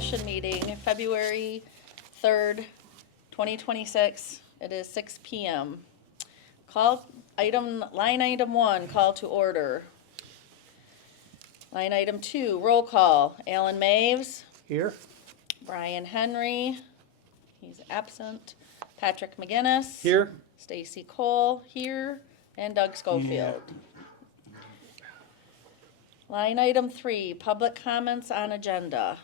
Commission meeting, February 3rd, 2026. It is 6 PM. Line item 1, call to order. Line item 2, roll call. Alan Maves, Here. Brian Henry, he's absent. Patrick McGinnis. Here. Stacy Cole, here. And Doug Schofield. Line item 3, public comments on agenda.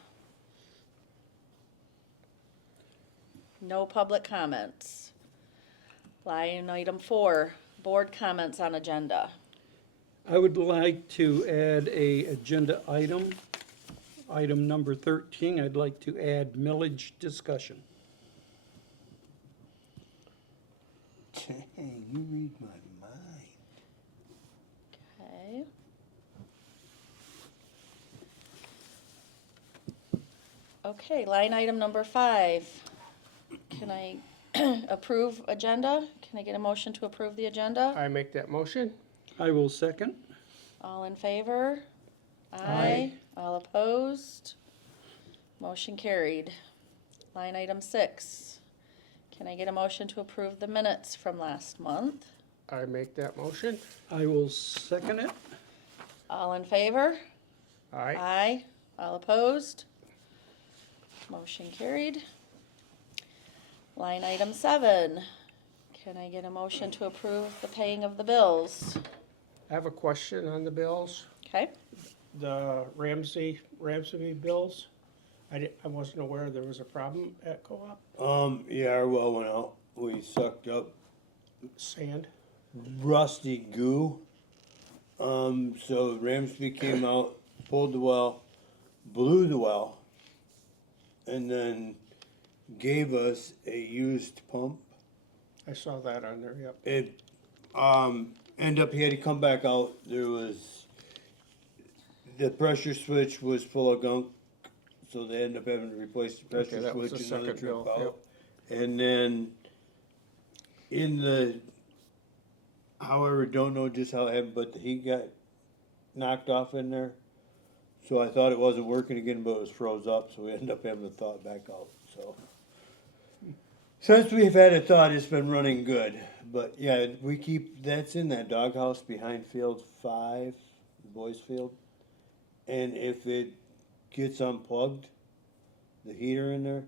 No public comments. Line item 4, board comments on agenda. I would like to add a agenda item number 13. I'd like to add millage discussion. Dang, you read my mind. Okay. Okay, line item number 5. Can I approve agenda? Can I get a motion to approve the agenda? I make that motion. I will second. All in favor? Aye. All opposed? Motion carried. Line item 6. Can I get a motion to approve the minutes from last month? I make that motion. I will second it. All in favor? Aye. Aye. All opposed? Motion carried. Line item 7. Can I get a motion to approve the paying of the bills? I have a question on the bills. Okay, The Ramsey bills. I wasn't aware there was a problem at co-op. Yeah, our well went out. We sucked up Sand. rusty goo. So Ramsby came out, pulled the well, blew the well, and then gave us a used pump. I saw that on there, yep. It, ended up, he had to come back out. There was, the pressure switch was full of gunk, so they ended up having to replace the pressure Okay, that was switch the another second trip bill, out. And then, however, don't know just how it happened, but the heat got knocked off in there. So I thought it wasn't working again, but it was froze up, so we ended up having to thaw it back out, so. Since we've had it thawed, it's been running good, but yeah, that's in that doghouse behind field 5, the boys field. And if it gets unplugged, the heater in there,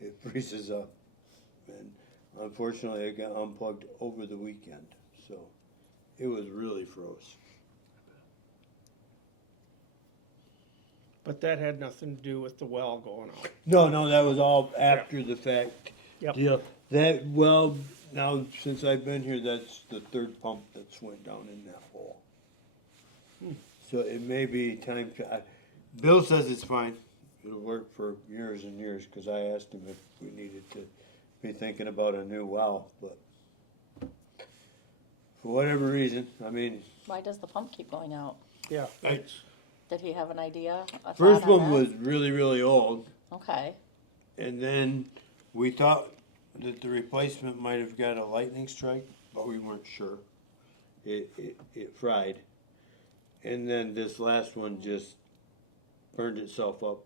it freezes up. And unfortunately, it got unplugged over the weekend, so it was really froze. But that had nothing to do with the well going out. No, that was all after the fact. Yep. deal. That well, now since I've been here, that's the 3rd pump that's went down in that hole. So it may be time to. Bill says it's fine. It'll work for years and years because I asked him if we needed to be thinking about a new well, but for whatever reason, I mean, why does the pump keep going out? Yeah. Did he have an idea? a first thought on one that? was really, really old. Okay, And then we thought that the replacement might have got a lightning strike, but we weren't sure. It fried. And then this last one just burned itself up,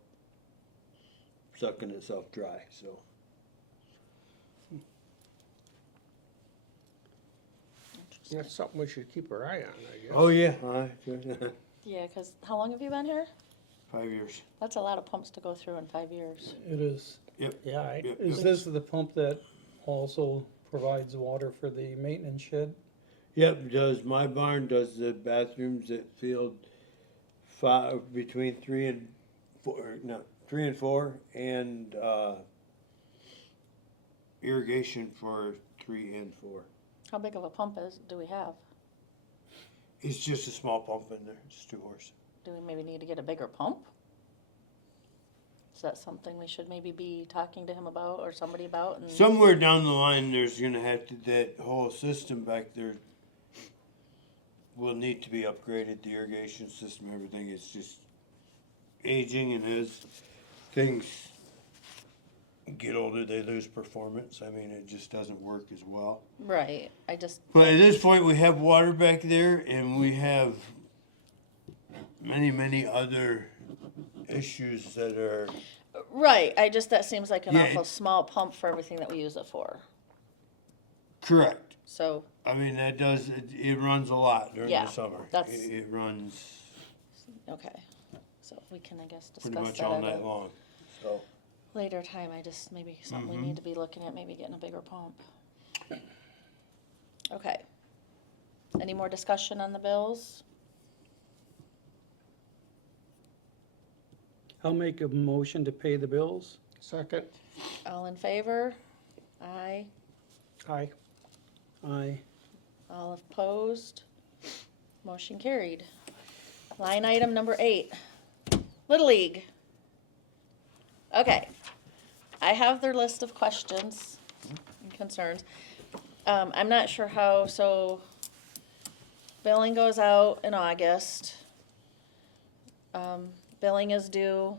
sucking itself dry, so. That's something we should keep our eye on, I guess. Oh, yeah. yeah, because how long have you been here? 5 years. That's a lot of pumps to go through in 5 years. It is. Yep. Yeah, Yep. Is this the pump that also provides water for the maintenance shed? Yep, does my barn, does the bathrooms at field 5, between 3 and 4, no, 3 and 4, and irrigation for 3 and 4. How big of a pump do we have? It's just a small pump in there, it's 2 horse. Do we maybe need to get a bigger pump? Is that something we should maybe be talking to him about or somebody about? And Somewhere down the line, there's gonna have to, that whole system back there will need to be upgraded, the irrigation system, everything is just aging, and as things get older, they lose performance. I mean, it just doesn't work as well. Right, I just, But at this point, we have water back there, and we have many, many other issues that are Right, that seems like an Yeah, awful small pump for everything that we use it for, Correct. so, I mean, it runs a lot during Yeah, the summer. that's- It runs okay. So we can, I guess, pretty discuss much that all at night a long, so. later time, maybe something we need to be looking at, maybe getting a bigger pump. Okay. Any more discussion on the bills? I'll make a motion to pay the bills. Second, All in favor? Aye. aye. Aye. All opposed? Motion carried. Line item number 8, Little League. Okay, I have their list of questions and concerns. I'm not sure how, so billing goes out in August. Billing is due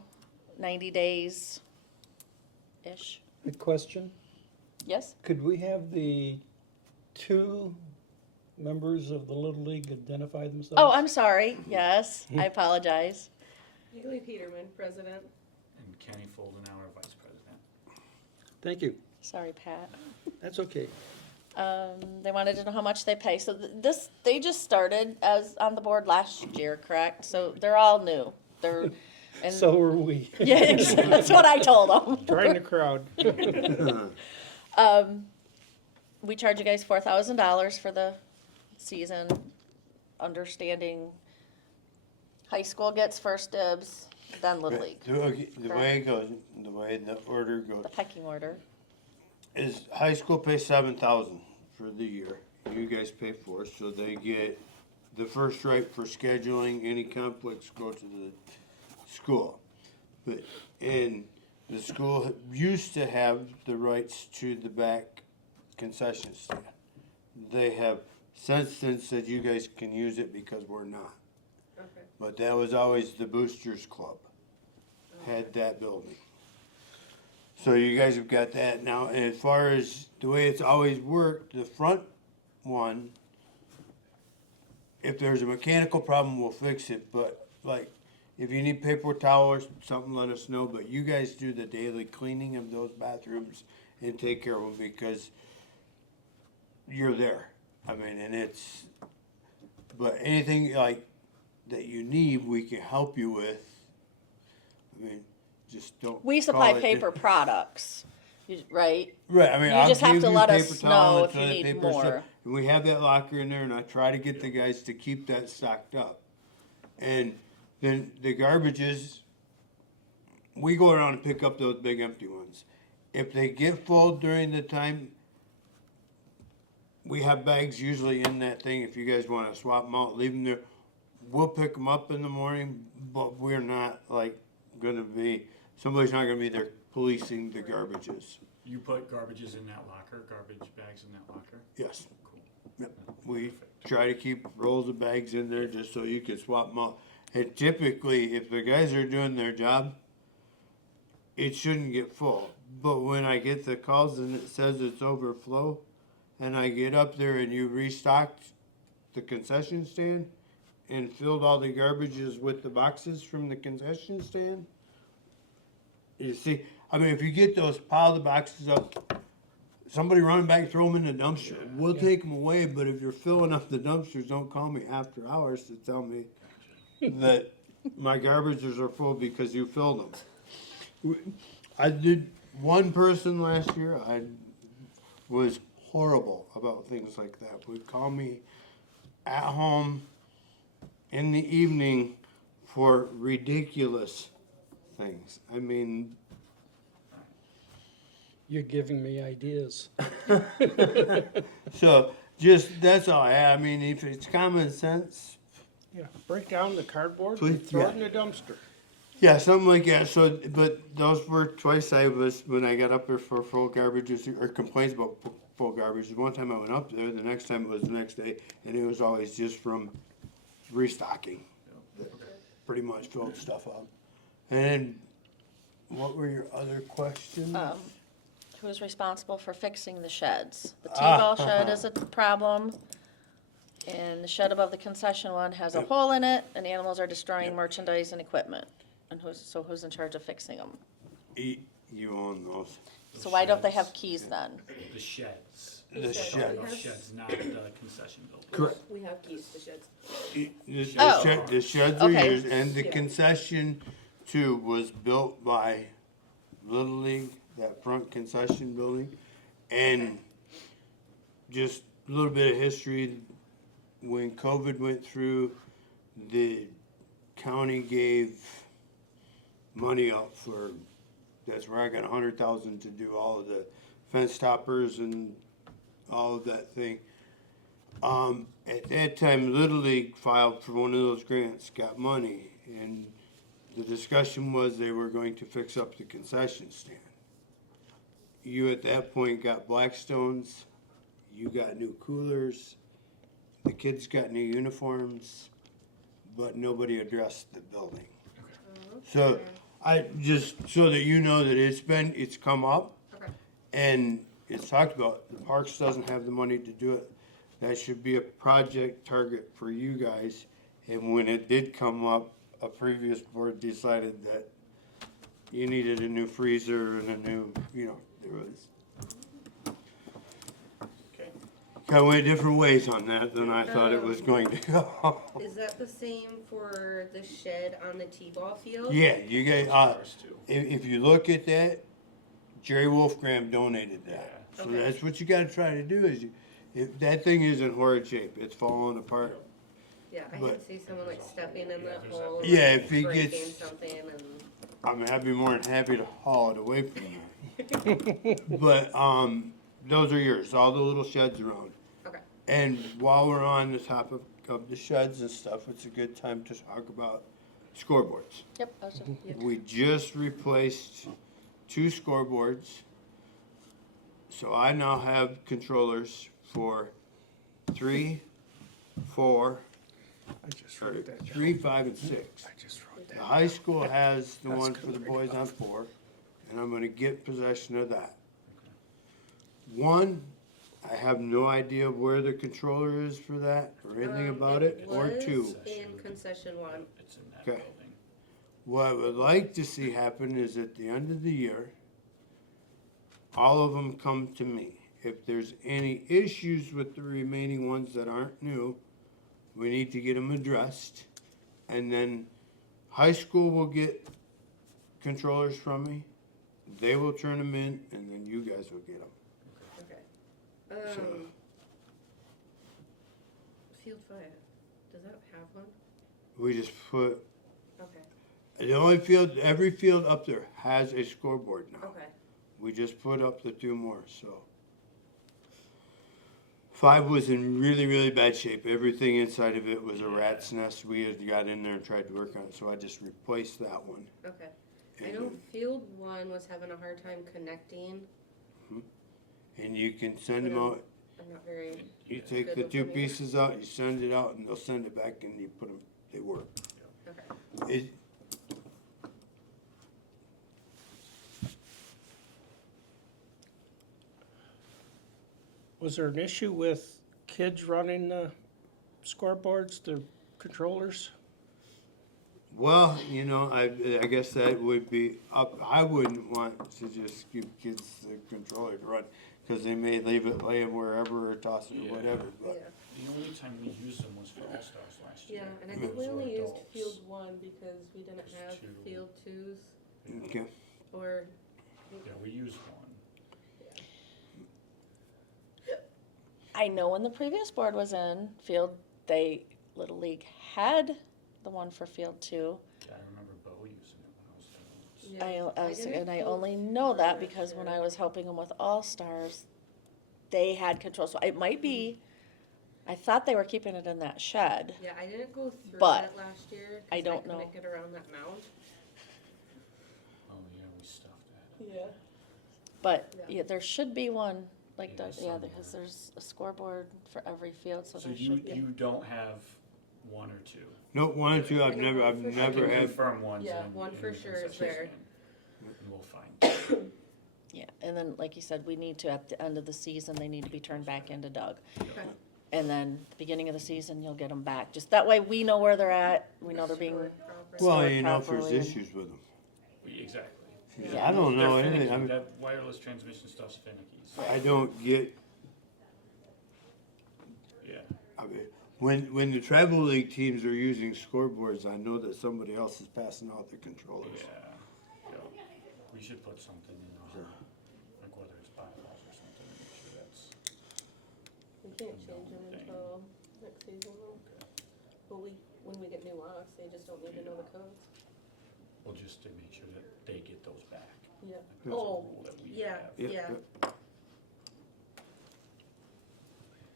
90 days-ish. A question, Yes? could we have the 2 members of the Little League identify themselves? Oh, I'm sorry. Yes, I apologize. Haley Peterman, president. And Kenny Foldenauer, vice president. Thank you, Sorry, Pat. that's okay. They wanted to know how much they pay. So they just started as on the board last year, correct? So they're all new. They're, and So are we. yeah, that's what I told them. Join the crowd. We charge you guys $4,000 for the season, understanding high school gets first dibs, then Little League, The way it goes, the way the order goes, the pecking order. is high school pays 7,000 for the year. You guys pay 4, so they get the first right for scheduling. Any conflicts go to the school. But and the school used to have the rights to the back concession stand. They have since then said you guys can use it because we're not. Okay. But that was always the Boosters Club had that building. So you guys have got that now. And as far as the way it's always worked, the front one, if there's a mechanical problem, we'll fix it. But like, if you need paper towel or something, let us know. But you guys do the daily cleaning of those bathrooms and take care of them because you're there. I mean, and it's, but anything like that you need, we can help you with. I mean, just don't. We supply call it- paper products, right? Right, I mean, You I'll just have give to you let paper us towel know and if you toilet need paper stuff, more. and we have that locker in there, and I try to get the guys to keep that stocked up. And then the garbages, we go around and pick up those big empty ones. If they get full during the time, we have bags usually in that thing. If you guys wanna swap them out, leave them there. We'll pick them up in the morning, but we're not like gonna be, somebody's not gonna be there policing the garbages. You put garbages in that locker, garbage bags in that locker? Yes. Cool. Yep. We try to keep rolls of bags in there just so you can swap them out. And typically, if the guys are doing their job, it shouldn't get full. But when I get the calls and it says it's overflow, and I get up there and you restocked the concession stand and filled all the garbages with the boxes from the concession stand, you see, I mean, if you get those pile the boxes up, somebody running back, throw them in the dumpster. We'll take them away, but if you're filling up the dumpsters, don't call me after hours to tell me that my garbages are full because you filled them. I did one person last year, I was horrible about things like that. Would call me at home in the evening for ridiculous things. I mean, You're giving me ideas. so just, that's all I have. I mean, if it's common sense, Yeah, break down the cardboard Please, and throw yeah. it in the dumpster. yeah, something like that. So, but those were twice I was, when I got up there for full garbages or complaints about full garbage. One time I went up there, the next time it was the next day, and it was always just from restocking. That pretty much filled stuff up. And what were your other questions? Who's responsible for fixing the sheds? The T-ball Ah. shed is a problem, and the shed above the concession one has a hole in it, and animals are destroying merchandise and equipment. And who's in charge of fixing them? You own those. So why don't they have keys then? The sheds. The shed. Those sheds, not the concession building. Correct. We have keys to sheds. Oh. The sheds are Okay. yours, and the Yeah. concession too was built by Little League, that front concession building. And just a little bit of history, when COVID went through, the county gave money out for, that's where I got $100,000 to do all of the fence toppers and all of that thing. At that time, Little League filed for one of those grants, got money, and the discussion was they were going to fix up the concession stand. You at that point got Blackstones, you got new coolers, the kids got new uniforms, but nobody addressed the building. So I just, so that you know that it's come up. Okay. And it's talked about, the Parks doesn't have the money to do it. That should be a project target for you guys. And when it did come up, a previous board decided that you needed a new freezer and a new, there was. Okay. Kind of went different ways on that than I thought it was going to go. Is that the same for the shed on the T-ball field? Yeah, you guys, Ours too. if you look at that, Jerry Wolfgram donated that. Yeah. So Okay. that's what you gotta try to do is, if that thing is in horrid shape, it's falling apart. Yeah, I But- can see someone like stepping in that hole. and, Yeah, like, if he breaking gets- something and. I mean, I'd be more than happy to haul it away from you. But, those are yours, all the little sheds around. Okay. And while we're on the topic of the sheds and stuff, it's a good time to talk about scoreboards. Yep. I was just- We just replaced 2 scoreboards. So I now have controllers for 3, 4, I just wrote that down. 3, 5, and 6. I just wrote The that. high school has the That's one good for the to boys pick on 4, and I'm gonna get possession of that. 1, I have no idea where the controller is for that, or anything about it, or 2. Was in concession one. It's in that Okay. building. What I would like to see happen is at the end of the year, all of them come to me. If there's any issues with the remaining ones that aren't new, we need to get them addressed. And then high school will get controllers from me. They will turn them in, and then you guys will get them. Okay. So- Field 5, does that have one? We just put, Okay, the only field, every field up there has a scoreboard now. okay. We just put up the 2 more, so. 5 was in really, really bad shape. Everything inside of it was a rat's nest. We had got in there and tried to work on it, so I just replaced that one. Okay. I And know field 1 was having a hard time connecting. And you can send them out, I'm not very, you take Good the with 2 them, yeah. pieces out, you send it out, and they'll send it back, and you put them, they work. okay. It, Was there an issue with kids running the scoreboards, the controllers? well, I guess that would be up, I wouldn't want to just give kids the controller to run, because they may leave it laying wherever or toss it or Yeah. whatever, Yeah, but. The only time we used them was for All-Stars last year. yeah, and I Yeah. think we Those were only used adults. field 1 because we didn't Just have 2. field 2s Okay. or, Yeah, we used one. I know when the previous board was in field, Little League had the one for field 2. Yeah, I remember Bo using it when I was doing yeah. didn't I field only know that 4 because when last I was helping them with All Stars, they had control. So it might be. I thought they were keeping it in that shed. year. Yeah, I didn't go through But that last year. 'cause I don't couldn't know. get around that mound. Oh, yeah, we stuffed that. Yeah. But Yeah. yeah, there should be one like Yeah, that. Yeah, somewhere. because there's a scoreboard for every field, so So there you, should be. you don't have 1 or 2? No, 1 or 2, I I've know never, one I've for sure. never I can had, confirm one's Yeah, in- one in for the sure is concession there. stand, and we'll find. Yeah, and then like you said, we need to at the end of the season they need to be turned back into Doug. Okay. And then the beginning of the season you'll get them back. Just that way we know where they're at. We know they're being. Stored properly. well, stored if there's properly and- issues with them. Exactly. I don't know They're anything, finicky. I mean, That wireless transmission stuff's finicky, so, I don't get, yeah. I mean, when the travel league teams are using scoreboards, I know that somebody else is passing out their controllers. Yeah. We should put something in, like whether it's bylaws or something, to make sure that's, We can't change them until next season though. But when we get new locks, they just don't need to know the codes. well, just to make sure that they get those back. Yeah. Yeah. Oh, That we yeah, have. yeah.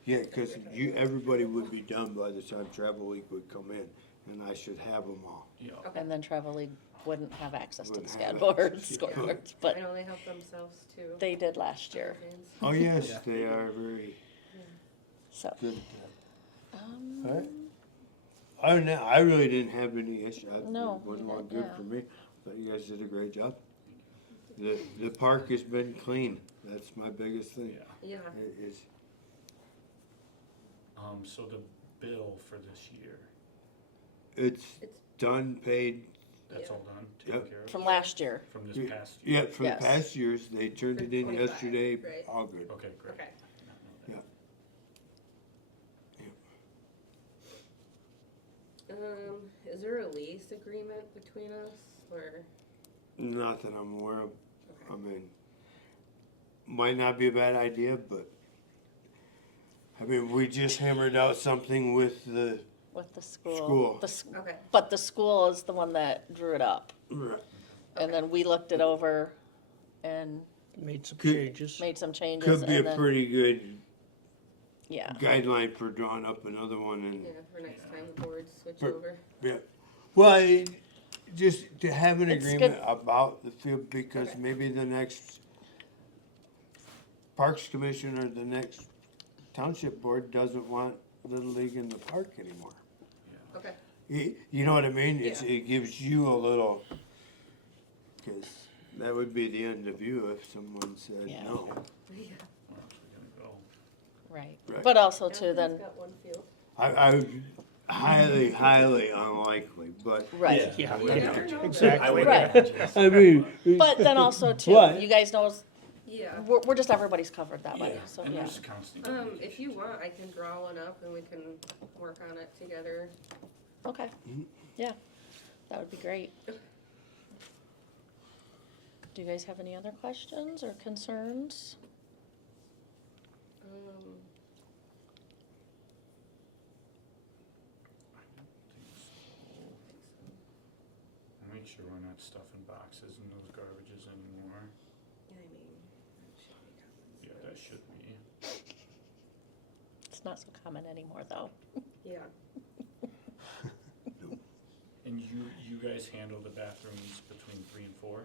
Yeah, cause everybody would be done by the time travel league would come in, and I should have them all. Yeah. Okay. And then Travel League wouldn't have access to the Wouldn't have scoreboards, access, yeah. scoreboards, I but know they help themselves too. they did last year, Oh, yes, Yeah. they are very so. good at that. Um, Alright. Other than that, I really didn't have any issue. No, It went you along did, good yeah. for me. But you guys did a great job. The park has been clean. That's my biggest thing. Yeah. Yeah. It is, So the bill for this year, it's It's- done, paid. that's Yeah. all done, taken Yep. care of? From last year, From this Yeah. past year? Yeah, for the Yes. past years, they turned For it in 25, yesterday, right. all good. Okay, great. Okay. Did not know that. Is there a lease agreement between us or? Not that I'm aware of. I mean, might not be a bad idea, but I mean, we just hammered out something with the, with the school. School. The s- Okay. But the school is the one that drew it up, and then we looked it over and Made some Could- changes. made some changes, could be a and then, pretty good yeah. guideline for drawing up another one and. Yeah, for next time the boards switch For- over. Yeah, well, just to have an It's agreement good. about the field, because Okay. maybe the next Parks Commission or the next Township Board doesn't want Little League in the park anymore. Okay. You know what I mean? Yeah. It gives you a little, cause that would be the end of you if someone said Yeah. no. Yeah. Where else we gonna go? Right, Right. but also Athens too, then, got one field. I highly unlikely, but. right. Yeah, You never know. exactly. Right. I mean. But then also too, But- you guys know, Yeah. we're just, everybody's covered that way, Yeah, so, and yeah. there's constant If communication. you want, I can draw one up and we can work on it together. Okay, yeah, that would be great. Do you guys have any other questions or concerns? I'll make sure we're not stuffing boxes in those garbages anymore. I mean, it should be common Yeah, that should be. It's not so common anymore, though. Yeah. And you guys handle the bathrooms between 3 and 4?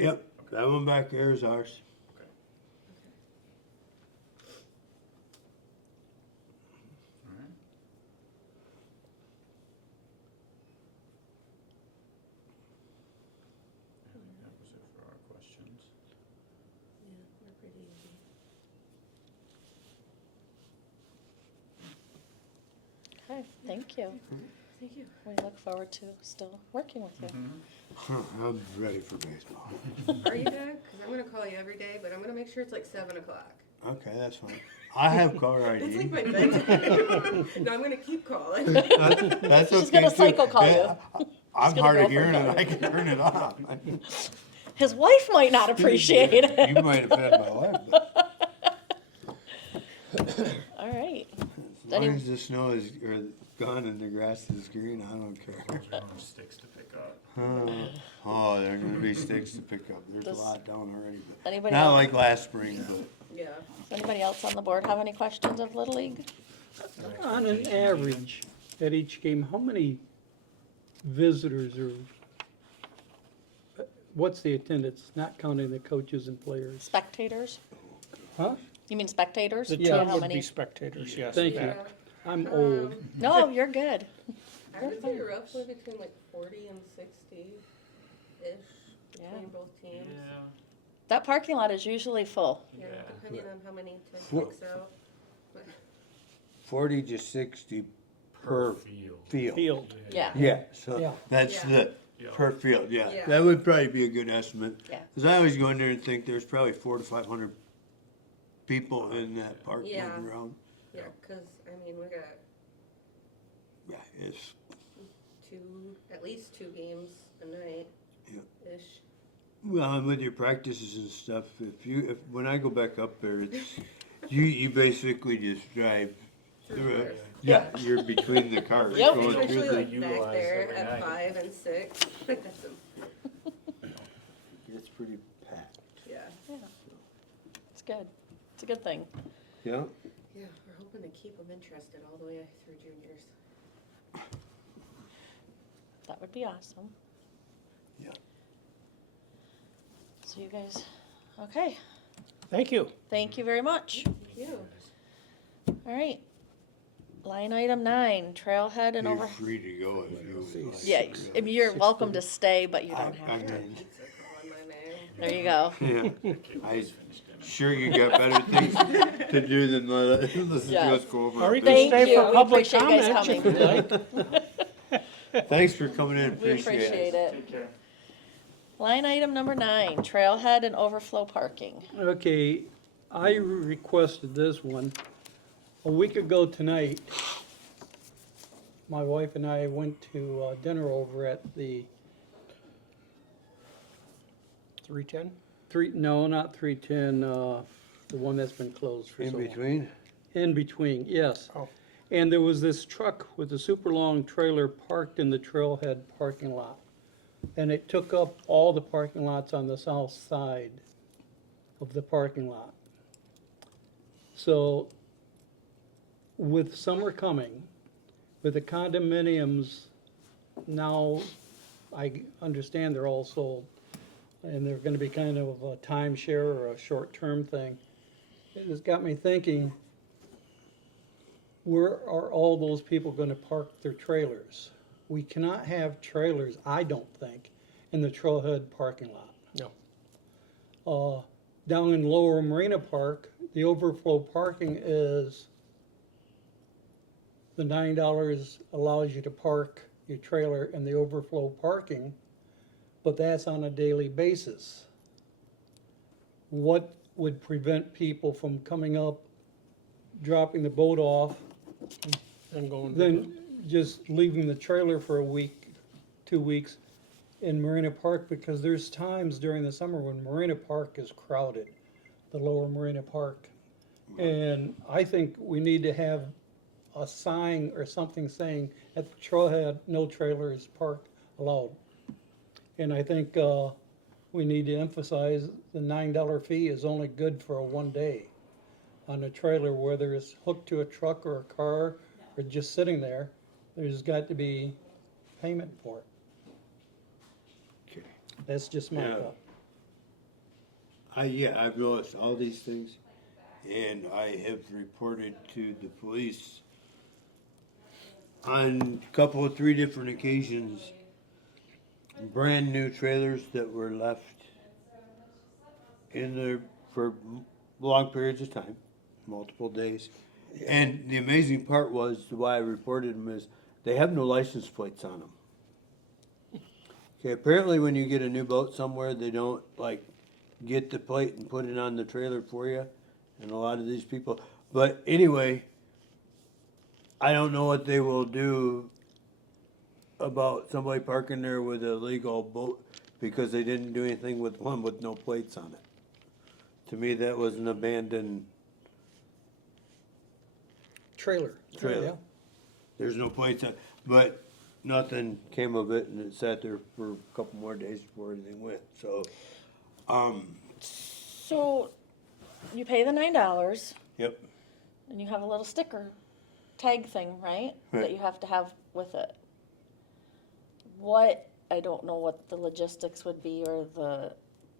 Yep, that one back there is ours. Okay. Alright. I think that was it for our questions. Yeah, they're pretty easy. Okay, thank you. Thank you. We look forward to still working with you. I'm ready for baseball. Are you good? Cause I'm gonna call you every day, but I'm gonna make sure it's like 7 o'clock. Okay, that's fine. I have caller That's ID. like my bedtime. No, I'm gonna keep calling. That's She's okay gonna too. cycle call Yeah, I'm gonna hard go of for hearing it. and I can turn it off. His wife might not appreciate it. You might have fed my wife, but All right. as long as the snow is gone and the grass is green, I don't care. Those are more sticks to pick up. Oh, there are gonna be sticks to pick up. There's Does a lot down already, but Anybody not else, like last spring, but. Yeah. does anybody else on the board have any questions of Little League? On an average, at each game, how many visitors or, what's the attendance, not counting the coaches and players? Spectators? Huh? You mean spectators? The Yeah. team How would many? be spectators, yes. Thank you. Yeah. I'm old. No, you're good. I would say roughly between like 40 and 60-ish Yeah. between both teams. That parking lot is usually full. Yeah, Yeah. depending on how many Well- takes out. 40 to 60 per Field. field. Field. Yeah. Yeah, so Yeah. that's Yeah. Yeah. Per field, yeah. Yeah. That would probably be a good estimate. Yeah. Cause I always go in there and think there's probably 400 to 500 people in that park Yeah. moving around. Yeah, cause I mean, we got Yeah, it's, at least two games a night. Yeah. Ish. well, and with your practices and stuff, when I go back up there, it's, you basically just drive through it. Yeah, you're between the cars. Yep. going through Especially the- like back Utilize there every at night. 5 and 6. That's It's pretty packed. yeah. It's good. It's a good thing. Yeah? Yeah, we're hoping to keep them interested all the way through juniors. That would be awesome. Yeah. So you guys, okay. Thank you. Thank you very much. Thank you. All right. Line item 9, Trailhead and You're over. free to go if you like. Yeah, I mean, you're welcome to stay, but you don't I have to. mean, Pizza calling my name. There you go. yeah, I, sure you got better things to do than listen Yeah. to us go over. Or you this. can Thank stay you. for We public appreciate you guys comment if coming. you'd like. Thanks for coming in, We appreciate it. Line item number 9, Trailhead and Overflow parking. Okay, I requested this one. A week ago tonight, my wife and I went to dinner over at the 310? not 310, the one that's been closed for so In long. between? In between, yes. Oh. And there was this truck with a super long trailer parked in the Trailhead parking lot. And it took up all the parking lots on the south side of the parking lot. So with summer coming, with the condominiums now, I understand they're all sold, and they're gonna be kind of a timeshare or a short-term thing. It has got me thinking, where are all those people gonna park their trailers? We cannot have trailers, I don't think, in the Trailhead parking lot. No. Down in Lower Marina Park, the overflow parking is, the $9 allows you to park your trailer in the overflow parking, but that's on a daily basis. What would prevent people from coming up, dropping the boat off, And going. then just leaving the trailer for a week, 2 weeks in Marina Park? Because there's times during the summer when Marina Park is crowded, the Lower Marina Park. And I think we need to have a sign or something saying at the Trailhead, no trailers parked allowed. And I think we need to emphasize the $9 fee is only good for a 1 day on a trailer, whether it's hooked to a truck or a car or just sitting there. There's got to be payment for it. Okay. That's just my Yeah. thought. I've noticed all these things, and I have reported to the police on a couple of 3 different occasions, brand new trailers that were left in there for long periods of time, multiple days. And the amazing part was, why I reported them is, they have no license plates on them. Okay, apparently when you get a new boat somewhere, they don't get the plate and put it on the trailer for you, and a lot of these people, but anyway, I don't know what they will do about somebody parking there with a legal boat, because they didn't do anything with one with no plates on it. To me, that was an abandoned Trailer. trailer. Yeah. There's no plates on, but nothing came of it, and it sat there for a couple more days before anything went, so, So you pay the $9 yep. and you have a little sticker tag thing, right? That Right. you have to have with it. What, I don't know what the logistics would be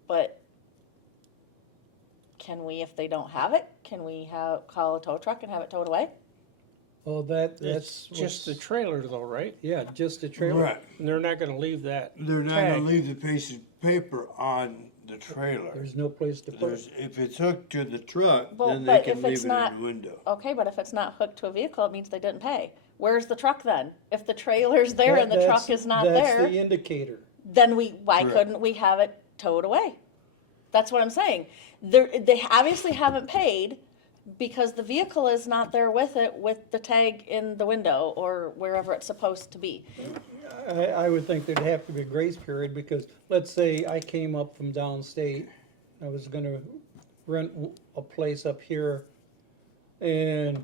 but can we, if they don't have it, can we call a tow truck and have it towed away? Well, It's that's just the what's- trailer though, right? yeah, just a trailer. Right. And they're not gonna leave that. They're not gonna Tag. leave the piece of paper on the trailer. There's no place to put it. If it's hooked to the truck, Well, then they but can if leave it's it not- in the window. Okay, but if it's not hooked to a vehicle, it means they didn't pay. Where's the truck then? If the trailer's there and the truck That's- is not That's there, the indicator. then why Correct. couldn't we have it towed away? That's what I'm saying. They obviously haven't paid because the vehicle is not there with it, with the tag in the window or wherever it's supposed to be. I would think there'd have to be a grace period, because let's say I came up from downstate, I was gonna rent a place up here, and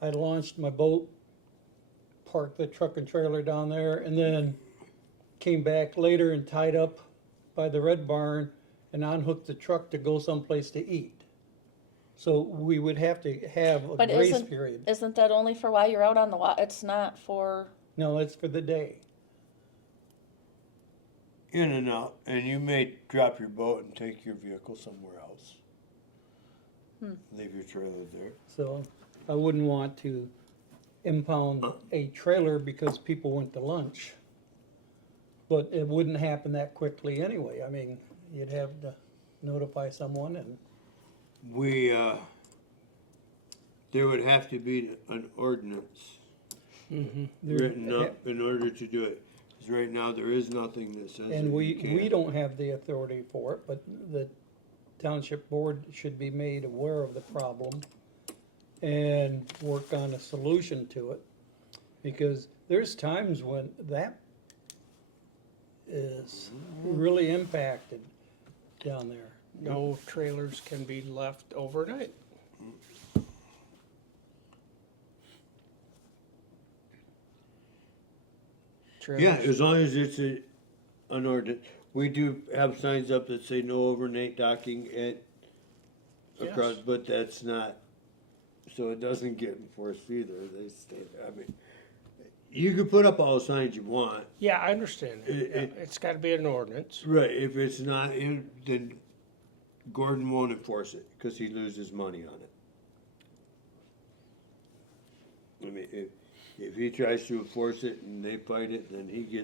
I launched my boat, parked the truck and trailer down there, and then came back later and tied up by the Red Barn and unhooked the truck to go someplace to eat. So we would have to have a But grace period. isn't that only for while you're out on the water? It's not for, No, it's for the day. In and out, and you may drop your boat and take your vehicle somewhere else. Leave your trailer there. So I wouldn't want to impound a trailer because people went to lunch. But it wouldn't happen that quickly anyway. I mean, you'd have to notify someone, and We, there would have to be an ordinance written up in order to do it. 'Cause right now, there is nothing that says that and you we can't. don't have the authority for it, but the township board should be made aware of the problem and work on a solution to it. Because there's times when that is really impacted down there. No trailers can be left overnight. Yeah, Trailers- as long as it's an ordinance. We do have signs up that say no overnight docking at across, Yes. but that's not, so it doesn't get enforced either. They stay, I mean, you can put up all the signs you want. Yeah, I understand that. It- Yeah, it's gotta be an ordinance. Right, if it's not in, then Gordon won't enforce it, cause he loses money on it. I mean, if he tries to enforce it and they fight it, then he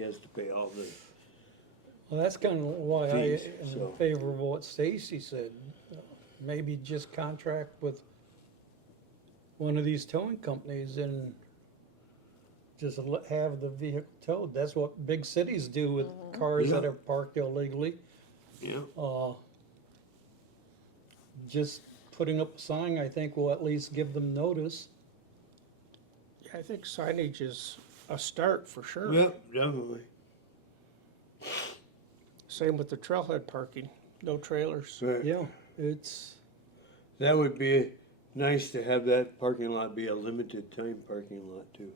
has to pay all the, Well, that's kind of why I Fees, am so. in favor of what Stacy said. Maybe just contract with one of these towing companies and just have the vehicle towed. That's what big cities do with cars that Yeah. are parked illegally. yeah. Just putting up a sign, I think, will at least give them notice. Yeah, I think signage is a start for sure. Yep, definitely. Same with the trailhead parking, no trailers. But Yeah, it's, that would be nice to have that parking lot be a limited time parking lot too.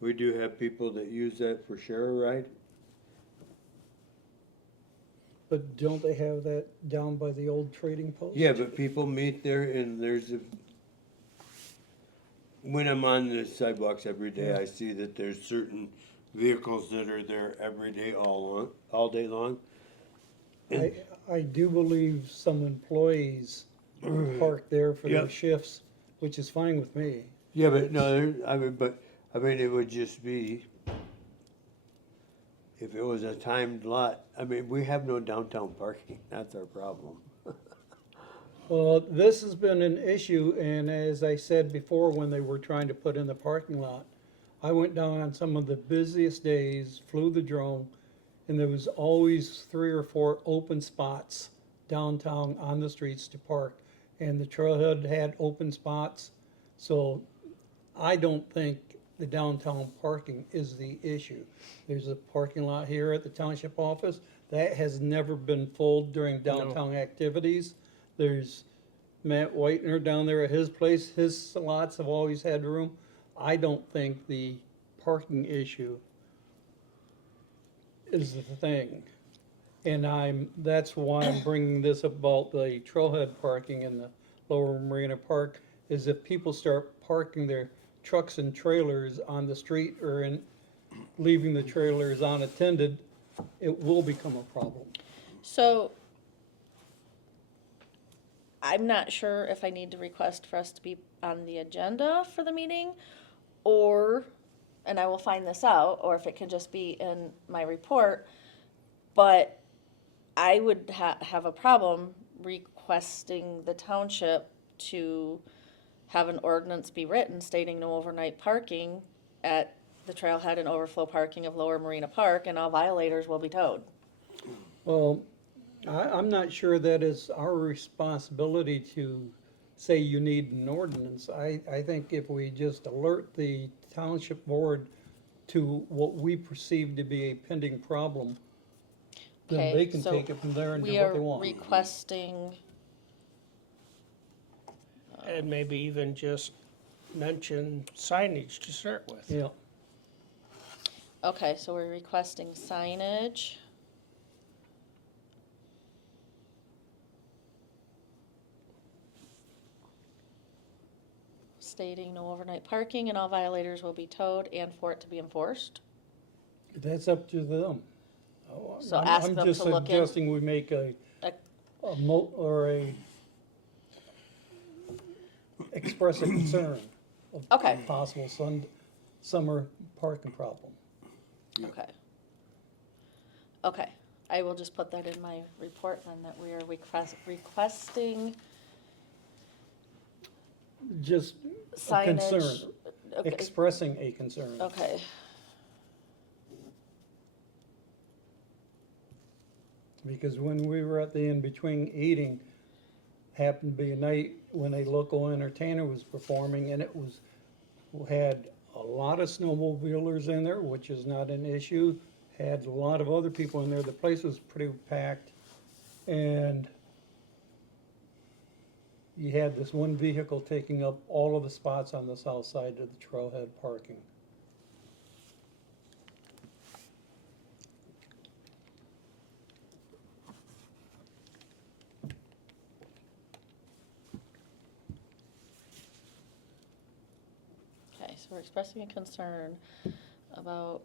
We do have people that use that for share a ride. but don't they have that down by the old trading post? Yeah, but people meet there and there's a, when I'm on the sidewalks every day, I see that there's certain vehicles that are there every day, all day long. I do believe some employees park there for their Yep. shifts, which is fine with me. Yeah, but no, I mean, it would just be, if it was a timed lot, I mean, we have no downtown parking, that's our problem. Well, this has been an issue, and as I said before, when they were trying to put in the parking lot, I went down on some of the busiest days, flew the drone, and there was always 3 or 4 open spots downtown on the streets to park. And the trailhead had open spots, so I don't think the downtown parking is the issue. There's a parking lot here at the township office that has never been full during downtown activities. There's Matt Whitener down there at his place, his lots have always had room. I don't think the parking issue is the thing. And that's why I'm bringing this about the trailhead parking in the lower Marina Park, is if people start parking their trucks and trailers on the street or leaving the trailers unattended, it will become a problem. so I'm not sure if I need to request for us to be on the agenda for the meeting, or, and I will find this out, or if it can just be in my report. But I would have a problem requesting the township to have an ordinance be written stating no overnight parking at the trailhead and overflow parking of Lower Marina Park, and all violators will be towed. Well, I'm not sure that it's our responsibility to say you need an ordinance. I think if we just alert the township board to what we perceive to be a pending problem, then Okay, they can so take it from there and do We what are they want. requesting, And maybe even just mention signage to start with. Yeah, okay, so we're requesting signage. Stating no overnight parking and all violators will be towed and for it to be enforced. that's up to them. Oh, So I'm- ask I'm them just to look in- suggesting we make A- express a concern of Okay. possible summer parking problem. Okay. Okay, I will just put that in my report then, that we are requesting Just a signage. concern, Okay, expressing a concern. okay, Because when we were at the in-between eating, happened to be a night when a local entertainer was performing, and had a lot of snowmobilers in there, which is not an issue, had a lot of other people in there, the place was pretty packed, and you had this one vehicle taking up all of the spots on the south side of the trailhead parking. okay, so we're expressing a concern about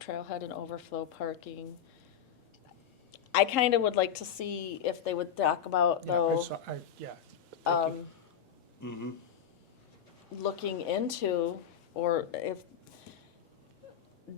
trailhead and overflow parking. I kinda would like to see if they would talk about Yeah, though, yeah. Mm-hmm. looking into, or if,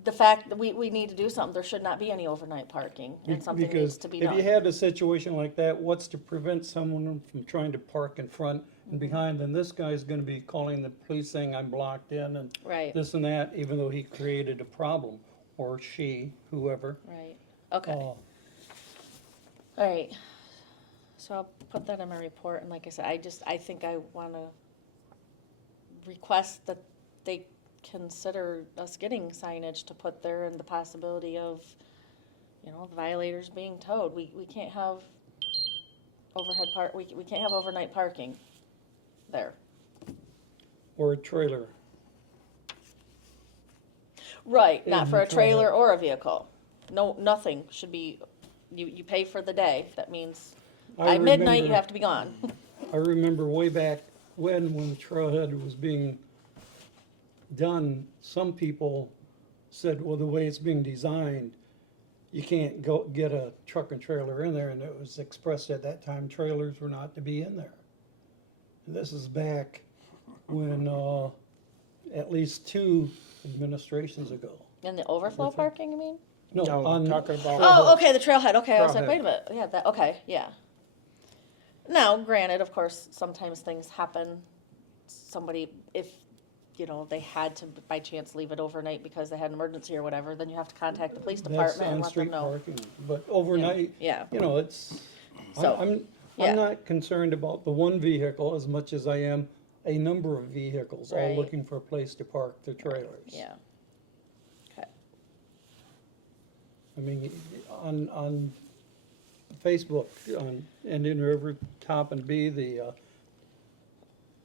the fact that we need to do something, there should not be any overnight parking, and something needs Because to be if you done. had a situation like that, what's to prevent someone from trying to park in front and behind? Then this guy's gonna be calling the police saying, I'm blocked in and Right, this and that, even though he created a problem, or she, whoever. right, okay. Uh, Alright, so I'll put that in my report, and like I said, I think I wanna request that they consider us getting signage to put there, and the possibility of, you know, violators being towed. We can't have we can't have overnight parking there. Or a trailer. Right, not In for a the trailer trailhead. or a vehicle. No, nothing should be, you pay for the day, that means I by midnight you remember- have to be gone. I remember way back when the trailhead was being done, some people said, well, the way it's being designed, you can't go get a truck and trailer in there, and it was expressed at that time, trailers were not to be in there. And this is back when, at least 2 administrations ago. In the overflow With the- parking, you mean? No, on talking about. Oh, okay, the trailhead, okay, I was like, Trailhead. wait a minute, yeah, that, okay, yeah. Now, granted, of course, sometimes things happen, somebody, if, you know, they had to by chance leave it overnight because they had an emergency or whatever, then you have to contact the police That's department and let them on-street know. parking, but overnight, Yeah, you know, it's, So, yeah. I'm not concerned about the one vehicle as much as I am a number of vehicles all Right. looking for a place to park their trailers. yeah. Okay, I mean, on Facebook, and in every top and B, the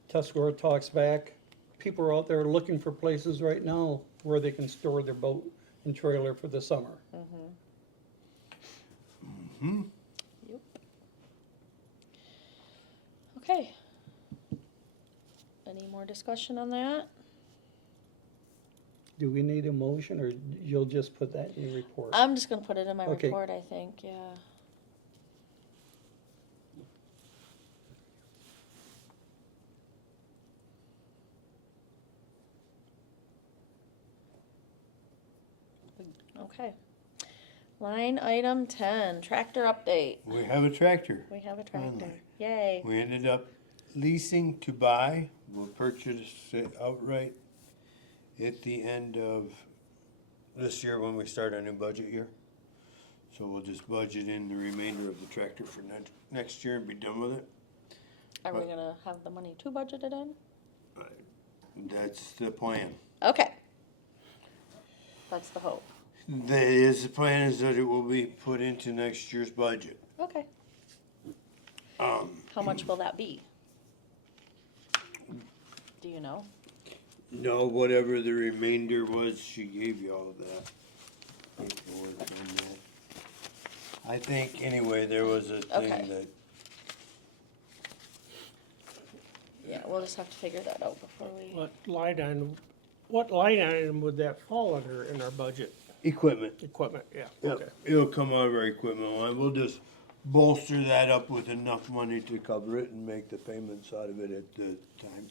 Tuscarora Talks Back, people are out there looking for places right now where they can store their boat and trailer for the summer. yep. Okay. Any more discussion on that? Do we need a motion, or you'll just put that in your report? I'm just gonna put it in my Okay. report, I think, yeah. Okay. Line item 10, tractor update. We have a tractor. We have a tractor. Finally. Yay. We ended up leasing to buy. We'll purchase it outright at the end of this year when we start our new budget year. So we'll just budget in the remainder of the tractor for next year and be done with it. Are we gonna have the money to budget it in? That's the plan. Okay. That's the hope. The plan is that it will be put into next year's budget. Okay. Um, How much will that be? Do you know? no, whatever the remainder was, she gave you all that. paperwork on that. I think, anyway, there was a Okay. thing that, Yeah, we'll just have to figure that out before we. What line item would that fall under in our budget? equipment. Equipment, yeah, Yep, okay. it'll come out of our equipment line. We'll just bolster that up with enough money to cover it and make the payments out of it at the time.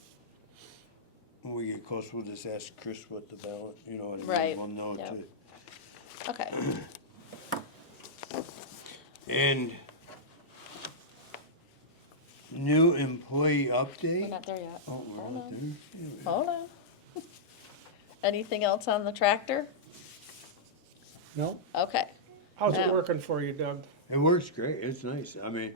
When we get close, we'll just ask Chris what the balance, you know what I mean? Right, We'll know yep. to. Okay. And new employee We're update? not there yet. Oh, we're Hold not on. there? Hold on. Anything else on the tractor? No? Okay. How's it Now- working for you, Doug? It works great. It's nice. I mean,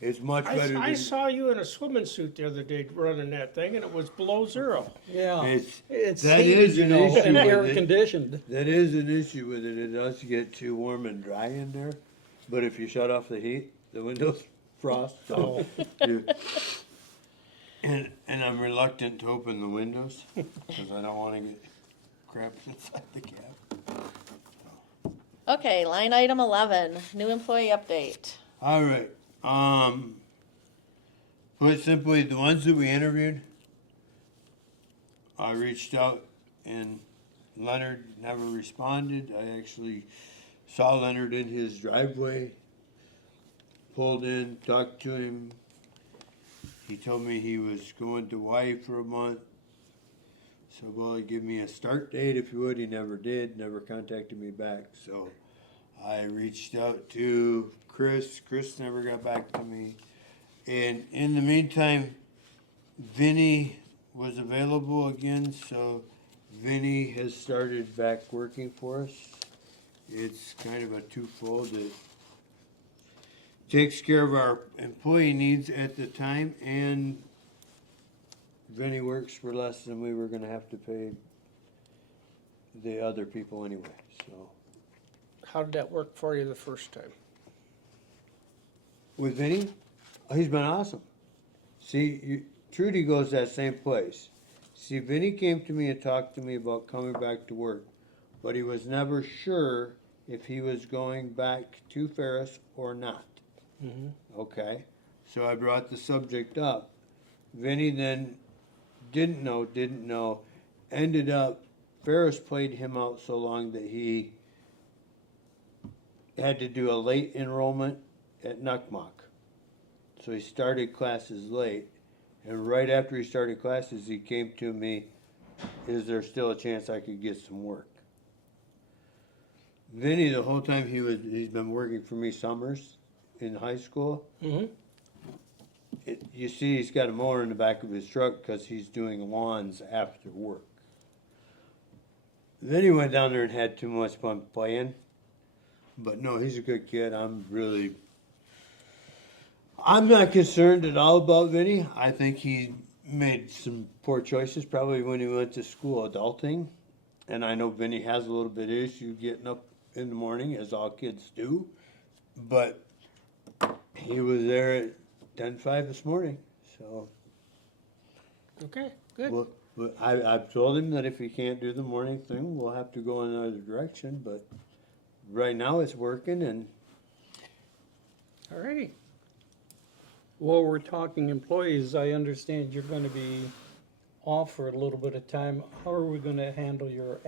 it's much better I than, saw you in a swimming suit the other day running that thing, and it was below zero. Yeah. it's, That that is, is you an know, issue and with air it. conditioned. That is an issue with it. It does get too warm and dry in there. But if you shut off the heat, the windows frost. So you, and I'm reluctant to open the windows because I don't want to get crap inside the cab. Okay, line item 11, new employee update. All right. Put simply, the ones that we interviewed, I reached out and Leonard never responded. I actually saw Leonard in his driveway, pulled in, talked to him. He told me he was going to Hawaii for a month. So, well, he'd give me a start date if he would. He never did, never contacted me back. So I reached out to Chris. Chris never got back to me. And in the meantime, Vinny was available again. So Vinny has started back working for us. It's kind of a twofold. It takes care of our employee needs at the time, and Vinny works for less than we were gonna have to pay the other people anyway, so. How did that work for you the first time? With Vinny, he's been awesome. See, Trudy goes that same place. See, Vinny came to me and talked to me about coming back to work, but he was never sure if he was going back to Ferris or not. Mm-hmm. Okay, so I brought the subject up. Vinny then didn't know, ended up, Ferris played him out so long that he had to do a late enrollment at Nuckmock. So he started classes late, and right after he started classes, he came to me, is there still a chance I could get some work? Vinny, the whole time he's been working for me summers in high school. Mm-hmm. You see, he's got a mower in the back of his truck because he's doing lawns after work. Then he went down there and had too much fun playing. But no, he's a good kid. I'm not concerned at all about Vinny. I think he made some poor choices probably when he went to school adulting. And I know Vinny has a little bit of issue getting up in the morning, as all kids do. But he was there at 10:05 this morning, so. Okay, good. Well, I've told him that if he can't do the morning thing, we'll have to go in another direction, but right now it's working and Alrighty. While we're talking employees, I understand you're gonna be off for a little bit of time. How are we gonna handle your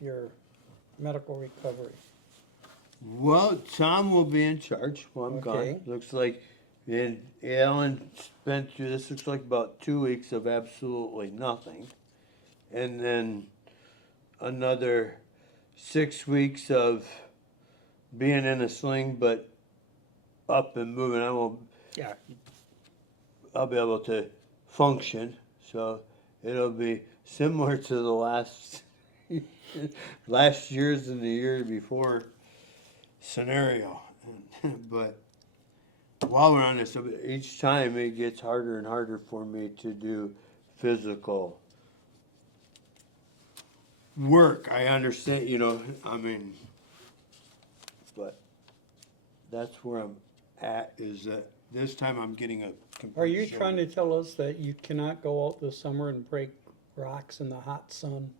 your medical recovery? well, Tom will be in charge while I'm Okay. gone. Looks like, and Alan spent through this, looks like about 2 weeks of absolutely nothing. And then another 6 weeks of being in a sling, but up and moving. Yeah, I'll be able to function, so it'll be similar to the last last year's and the year before scenario. But while we're on this, each time it gets harder and harder for me to do physical work. I understand, I mean, but that's where I'm at, is that this time I'm getting a complete Are you shoulder. trying to tell us that you cannot go out this summer and break rocks in the hot sun?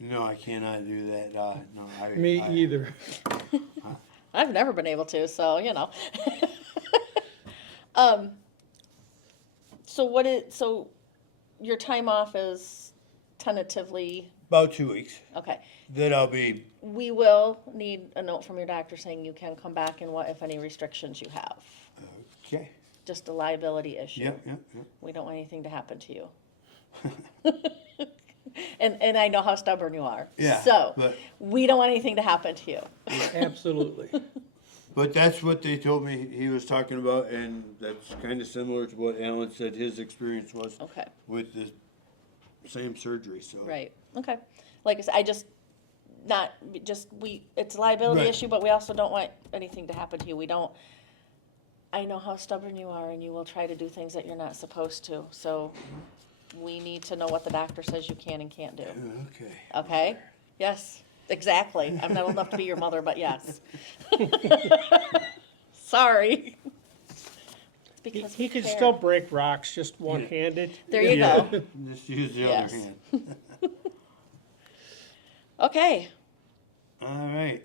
No, I cannot do that. No, Me I- either. I've never been able to, so so your time off is tentatively, About 2 weeks. okay. Then I'll be, We will need a note from your doctor saying you can come back and what, if any, restrictions you have. okay. Just a liability issue. Yep. We don't want anything to happen to you. And I know how stubborn you are. Yeah, So, but- we don't want anything to happen to you. Absolutely. But that's what they told me he was talking about, and that's kind of similar to what Alan said his experience was Okay, with the same surgery, so. right, okay. Like I said, it's a liability Right. issue, but we also don't want anything to happen to you. I know how stubborn you are and you will try to do things that you're not supposed to, so we need to know what the doctor says you can and can't do, Okay. okay? Yes, exactly. I'm not old enough to be your mother, but yes. Sorry. It's because He we could care. still break rocks, just one-handed. There you go. Just use the Yes. other hand. Okay, All right.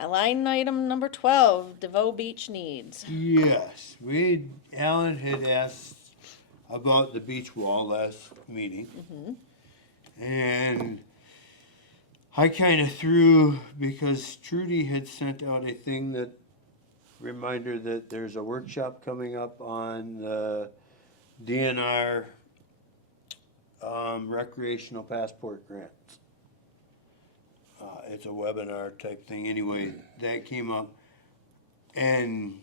line item number 12, DeVoe Beach needs. Yes, Alan had asked about the beach wall last meeting. And I kind of threw, because Trudy had sent out a thing that, reminder that there's a workshop coming up on the DNR recreational passport grants. It's a webinar type thing anyway, that came up. And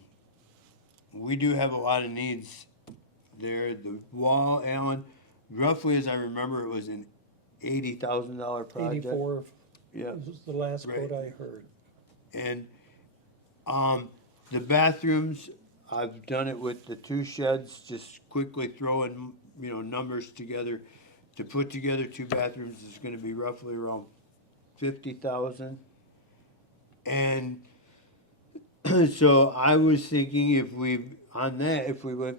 we do have a lot of needs there. The wall, Alan, roughly as I remember, it was an $80,000 project. 84 Yeah, was the last Right. quote I heard. and the bathrooms, I've done it with the 2 sheds, just quickly throwing, numbers together. To put together 2 bathrooms is gonna be roughly around 50,000. And so I was thinking if we went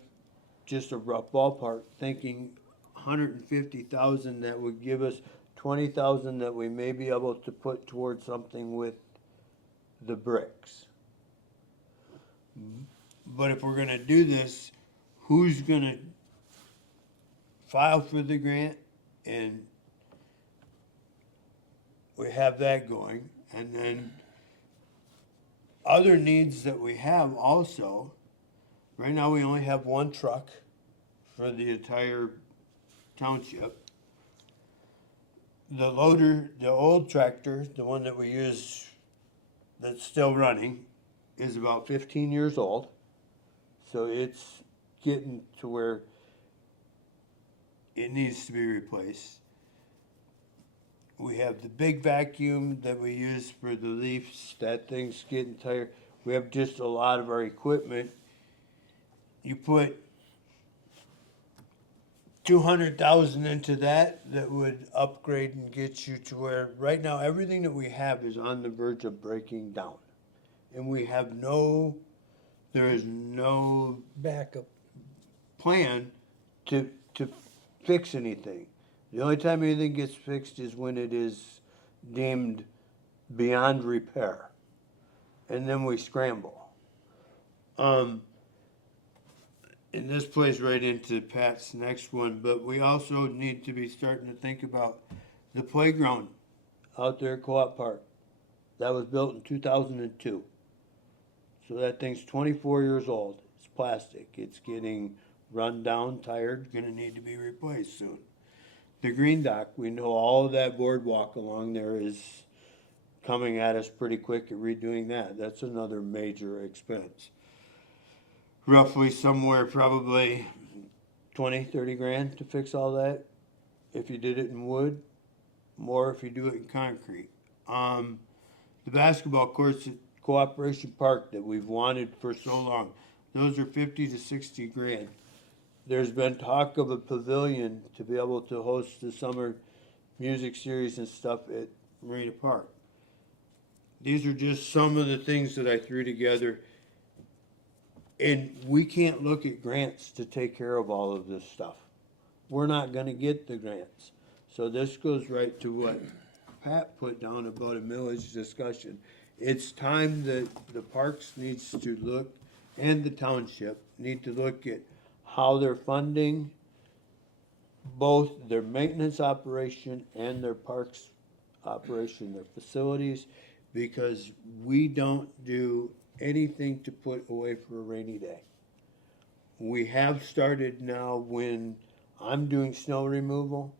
just a rough ballpark, thinking 150,000, that would give us 20,000 that we may be able to put towards something with the bricks. But if we're gonna do this, who's gonna file for the grant? And we have that going. And then other needs that we have also, right now we only have 1 truck for the entire township. The loader, the old tractor, the one that we use that's still running, is about 15 years old. So it's getting to where it needs to be replaced. We have the big vacuum that we use for the leaves. That thing's getting tired. We have just a lot of our equipment. You put 200,000 into that would upgrade and get you to where, right now, everything that we have is on the verge of breaking down. And we have there is no Backup. plan to fix anything. The only time anything gets fixed is when it is deemed beyond repair. And then we scramble. And this plays right into Pat's next one, but we also need to be starting to think about the playground out there at Co-op Park. That was built in 2002. So that thing's 24 years old. It's plastic. It's getting run down, tired, gonna need to be replaced soon. The green dock, we know all of that boardwalk along there is coming at us pretty quick at redoing that. That's another major expense. Roughly somewhere probably 20, 30 grand to fix all that. If you did it in wood, more if you do it in concrete. The basketball courts at Cooperation Park that we've wanted for so long, those are 50 to 60 grand. There's been talk of a pavilion to be able to host the summer music series and stuff at Marina Park. These are just some of the things that I threw together. And we can't look at grants to take care of all of this stuff. We're not gonna get the grants. So this goes right to what Pat put down about a millage discussion. It's time that the parks needs to look, and the township need to look at how they're funding both their maintenance operation and their parks operation, their facilities, because we don't do anything to put away for a rainy day. We have started now when I'm doing snow removal,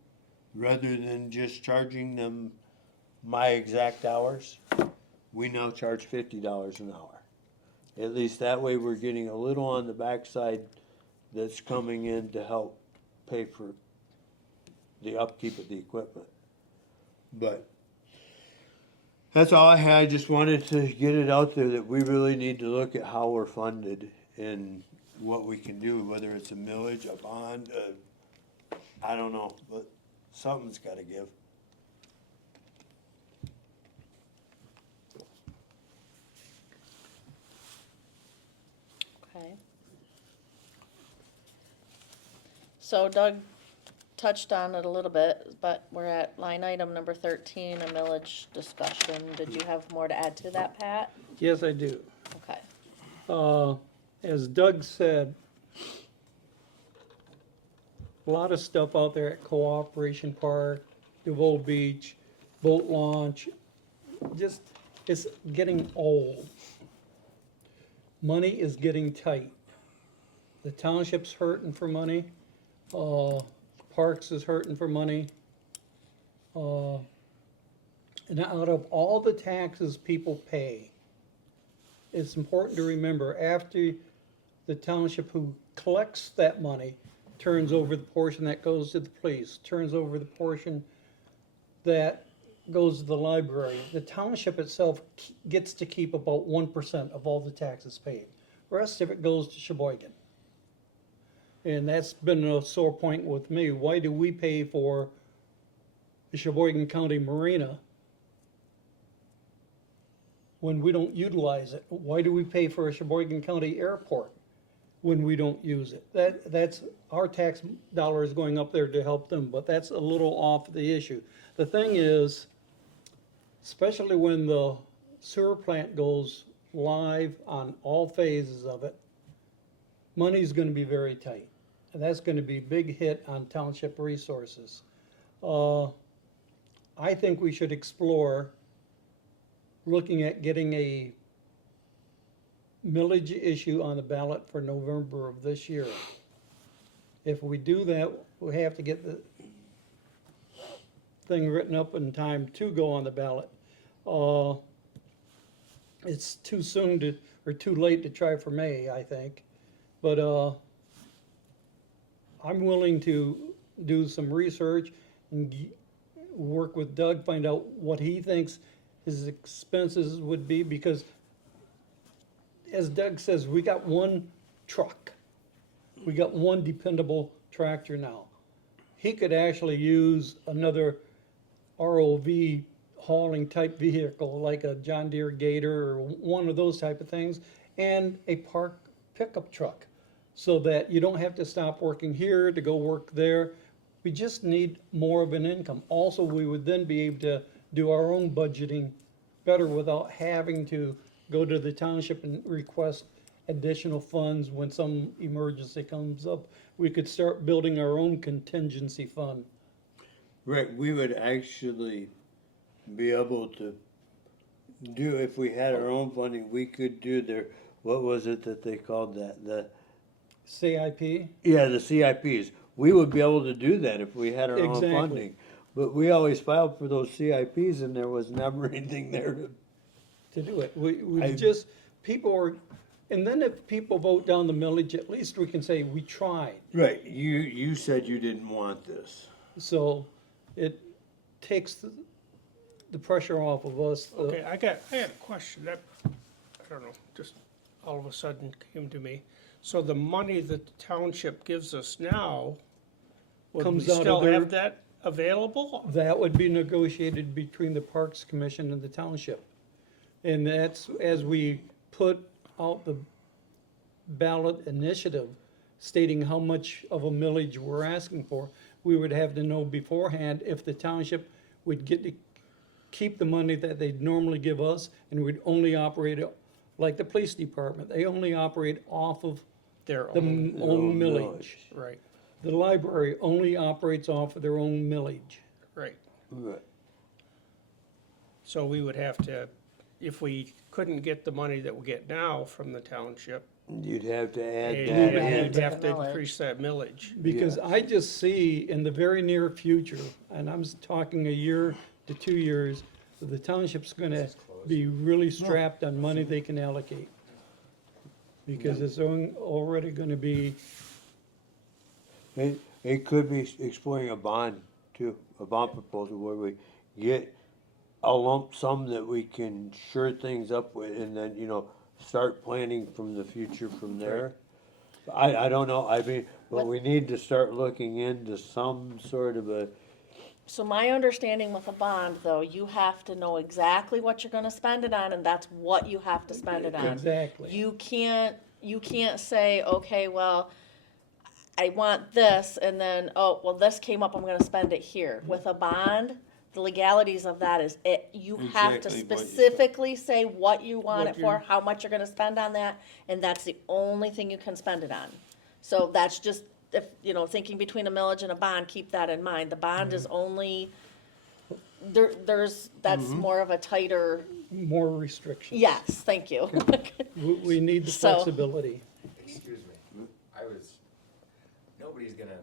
rather than just charging them my exact hours, we now charge $50 an hour. At least that way we're getting a little on the backside that's coming in to help pay for the upkeep of the equipment. But that's all I had. I just wanted to get it out there that we really need to look at how we're funded and what we can do, whether it's a millage, a bond, I don't know, but something's gotta give. Okay. So Doug touched on it a little bit, but we're at line item number 13, a millage discussion. Did you have more to add to that, Pat? Yes, I do. Okay. As Doug said, a lot of stuff out there at Cooperation Park, DeVoe Beach, boat launch, just, it's getting old. Money is getting tight. The township's hurting for money. Parks is hurting for money. And out of all the taxes people pay, it's important to remember, after the township who collects that money turns over the portion that goes to the police, turns over the portion that goes to the library, the township itself gets to keep about 1% of all the taxes paid. The rest of it goes to Sheboygan. And that's been a sore point with me. Why do we pay for the Sheboygan County Marina when we don't utilize it? Why do we pay for a Sheboygan County airport when we don't use it? That's our tax dollars going up there to help them, but that's a little off the issue. The thing is, especially when the sewer plant goes live on all phases of it, money's gonna be very tight. And that's gonna be a big hit on township resources. I think we should explore looking at getting a millage issue on the ballot for November of this year. If we do that, we have to get the thing written up in time to go on the ballot. It's too soon to, or too late to try for May, I think. But I'm willing to do some research and work with Doug, find out what he thinks his expenses would be, because as Doug says, we got one truck. We got one dependable tractor now. He could actually use another ROV hauling type vehicle, like a John Deere Gator or one of those type of things, and a park pickup truck, so that you don't have to stop working here to go work there. We just need more of an income. Also, we would then be able to do our own budgeting better without having to go to the township and request additional funds when some emergency comes up. We could start building our own contingency fund. Right, we would actually be able to do, if we had our own funding, we could do their, what was it that they called that? CIP? Yeah, the CIPs. We would be able to do that if we had our own Exactly. funding. But we always filed for those CIPs and there was never anything there To do it. We I- just, people are, and then if people vote down the millage, at least we can say, we tried. Right, you said you didn't want this. So takes the pressure off of us. Okay, I had a question that, I don't know, just all of a sudden came to me. So the money that the township gives us now, would we Comes out of still their- have that available? That would be negotiated between the Parks Commission and the township. And that's, as we put out the ballot initiative stating how much of a millage we're asking for, we would have to know beforehand if the township would get to keep the money that they'd normally give us, and we'd only operate it, like the police department, they only operate off of Their the own, own own millage. right, The library only operates off of their own millage. right. Right. So we would have to, if we couldn't get the money that we get now from the township, You'd have to add you'd that add in. you'd to have the to millage. increase that millage. Because Yeah. I just see in the very near future, and I'm talking a year to 2 years, that the township's gonna be really strapped on money they can allocate. Because it's already gonna be, It could be exploring a bond too, a bond proposal where we get a lump sum that we can sure things up with and then, start planning from the future from there. I don't know, I mean, but we need to start looking into some sort of a, So my understanding with a bond, though, you have to know exactly what you're gonna spend it on, and that's what you have to spend it on. exactly. You can't say, okay, well, I want this, and then, oh, well, this came up, I'm gonna spend it here. With a bond, the legalities of that is, you have to Exactly what you- specifically say what you want What it for, you're- how much you're gonna spend on that, and that's the only thing you can spend it on. So that's just, if, thinking between a millage and a bond, keep that in mind. The bond is only, that's more of a tighter, More restrictions. yes, thank you. We need the So- flexibility. Excuse me, nobody's gonna,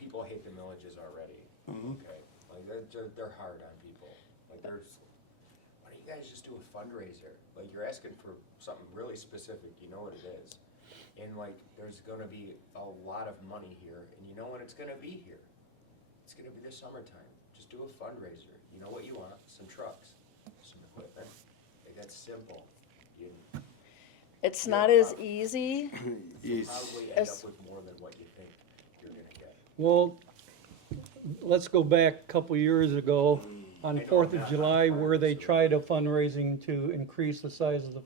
people hate the millages already, okay? Like, they're hard on people, like, why don't you guys just do a fundraiser? Like, you're asking for something really specific, you know what it is. And like, there's gonna be a lot of money here, and you know when it's gonna be here? It's gonna be the summertime, just do a fundraiser, you know what you want, some trucks, some equipment, like, that's simple. You It's not as easy. probably end As- up with more than what you think you're gonna get. Well, let's go back a couple years ago on I know 4th that, of July I'm where they fine, so- tried a fundraising to increase the size of the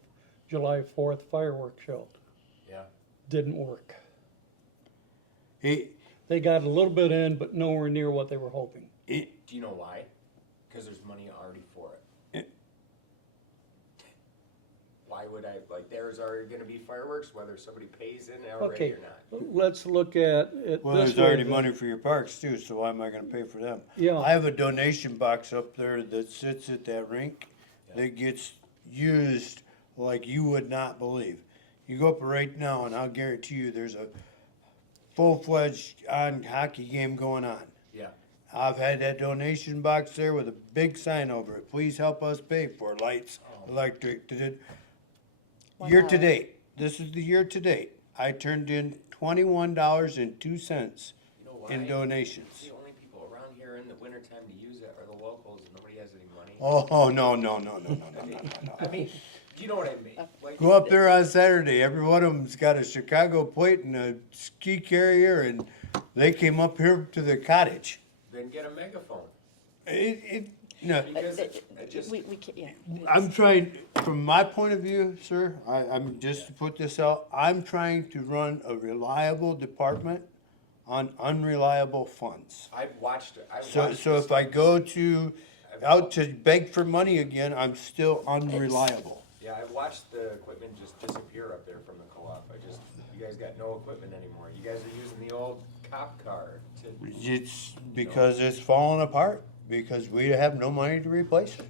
July 4th fireworks show. Yeah. Didn't work. it, They got a little bit in, but nowhere near what they were hoping. Do you know why? Because there's money already for it. Why would I, like, there's already gonna be fireworks, whether somebody pays in already Okay, or not. let's look at it well, this there's way. already then. money for your parks too, so why am I gonna pay for them? Yeah. I have a donation box up there that sits at that rink that gets used like you would not believe. You go up right now and I'll guarantee you there's a full-fledged hockey game going on. Yeah, I've had that donation box there with a big sign over it. Please help us pay for lights, electric. Year to date, this is the year to date. I turned in $21.02 you know why? in donations. The only people around here in the wintertime to use it are the locals, and nobody has any money. Oh, no. I mean, you know what I mean? Like, Go up there on Saturday. Every one of them's got a Chicago plate and a ski carrier, and they came up here to the cottage. Then get a megaphone, No, because it just, We can't, yeah. I'm trying, from my point of view, sir, I'm just to put this out, I'm trying to run a reliable department on unreliable funds. I've watched it, So if I go out to beg for money again, I'm still unreliable. Yeah, I've watched the equipment just disappear up there from the co-op. You guys got no equipment anymore. You guys are using the old cop car to, It's because it's falling apart, because we have no money to replace it.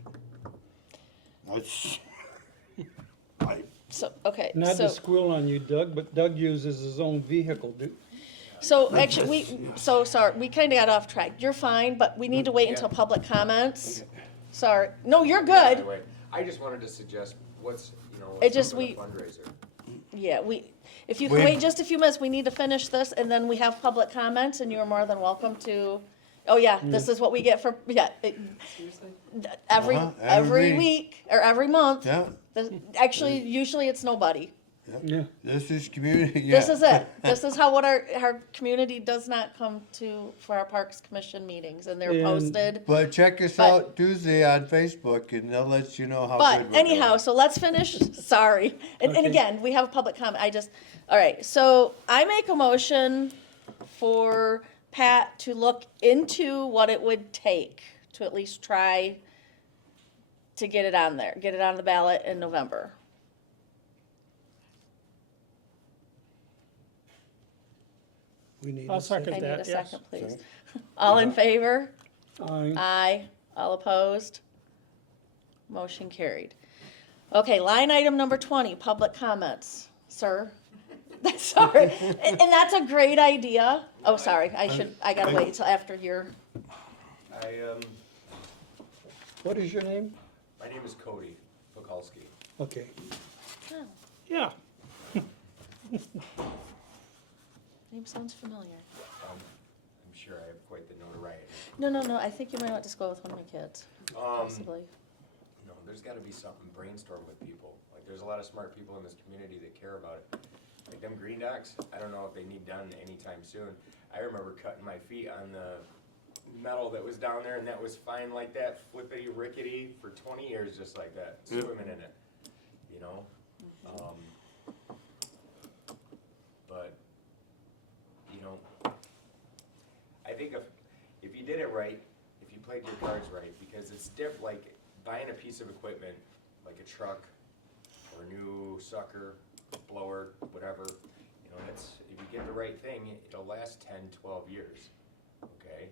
That's, So, okay, Not so, to squeal on you, Doug, but Doug uses his own vehicle. so actually, sorry, we kinda got off track. You're fine, but we need to wait until Yeah. public comments. Sorry, no, you're by good. the way, I just wanted to suggest what's It just- some of the fundraiser. Yeah, if you can We- wait just a few minutes, we need to finish this, and then we have public comments, and you're more than welcome to Oh, yeah, this is what we get for, yeah, every, Uh-huh, every every- week, or every month. Yeah, Actually, usually it's nobody. Yeah. this is community, yeah. This is it. This is how what our community does not come to for our Parks Commission meetings, and they're And- posted. But check us But- out Tuesday on Facebook and they'll let you know how But good we're anyhow, doing. so let's finish. Sorry. And Okay. again, we have a public comment. All right. So I make a motion for Pat to look into what it would take to at least try to get it on there, get it on the ballot in November. We need I'll a second I need that, a yes. second, please. All in favor? Aye. Aye. All opposed? Motion carried. Okay, line item number 20, public comments. Sir? Sorry. And that's a great idea. Oh, sorry, I gotta wait till after your, What is your name? My name is Cody Pokalski. Okay. Yeah, name sounds familiar. I'm sure I have quite the notoriety. No, I think you might want to just go with one of my kids, Um, possibly. No, there's gotta be something, brainstorm with people. Like, there's a lot of smart people in this community that care about it. Like them green docks, I don't know if they need done anytime soon. I remember cutting my feet on the metal that was down there, and that was fine like that, flippity rickety for 20 years, just like that, Yeah. swimming in it, you know? But, you know, I think if you did it right, if you played your cards right, because it's like buying a piece of equipment, like a truck or a new sucker, blower, whatever, you know, if you get the right thing, it'll last 10, 12 years, okay?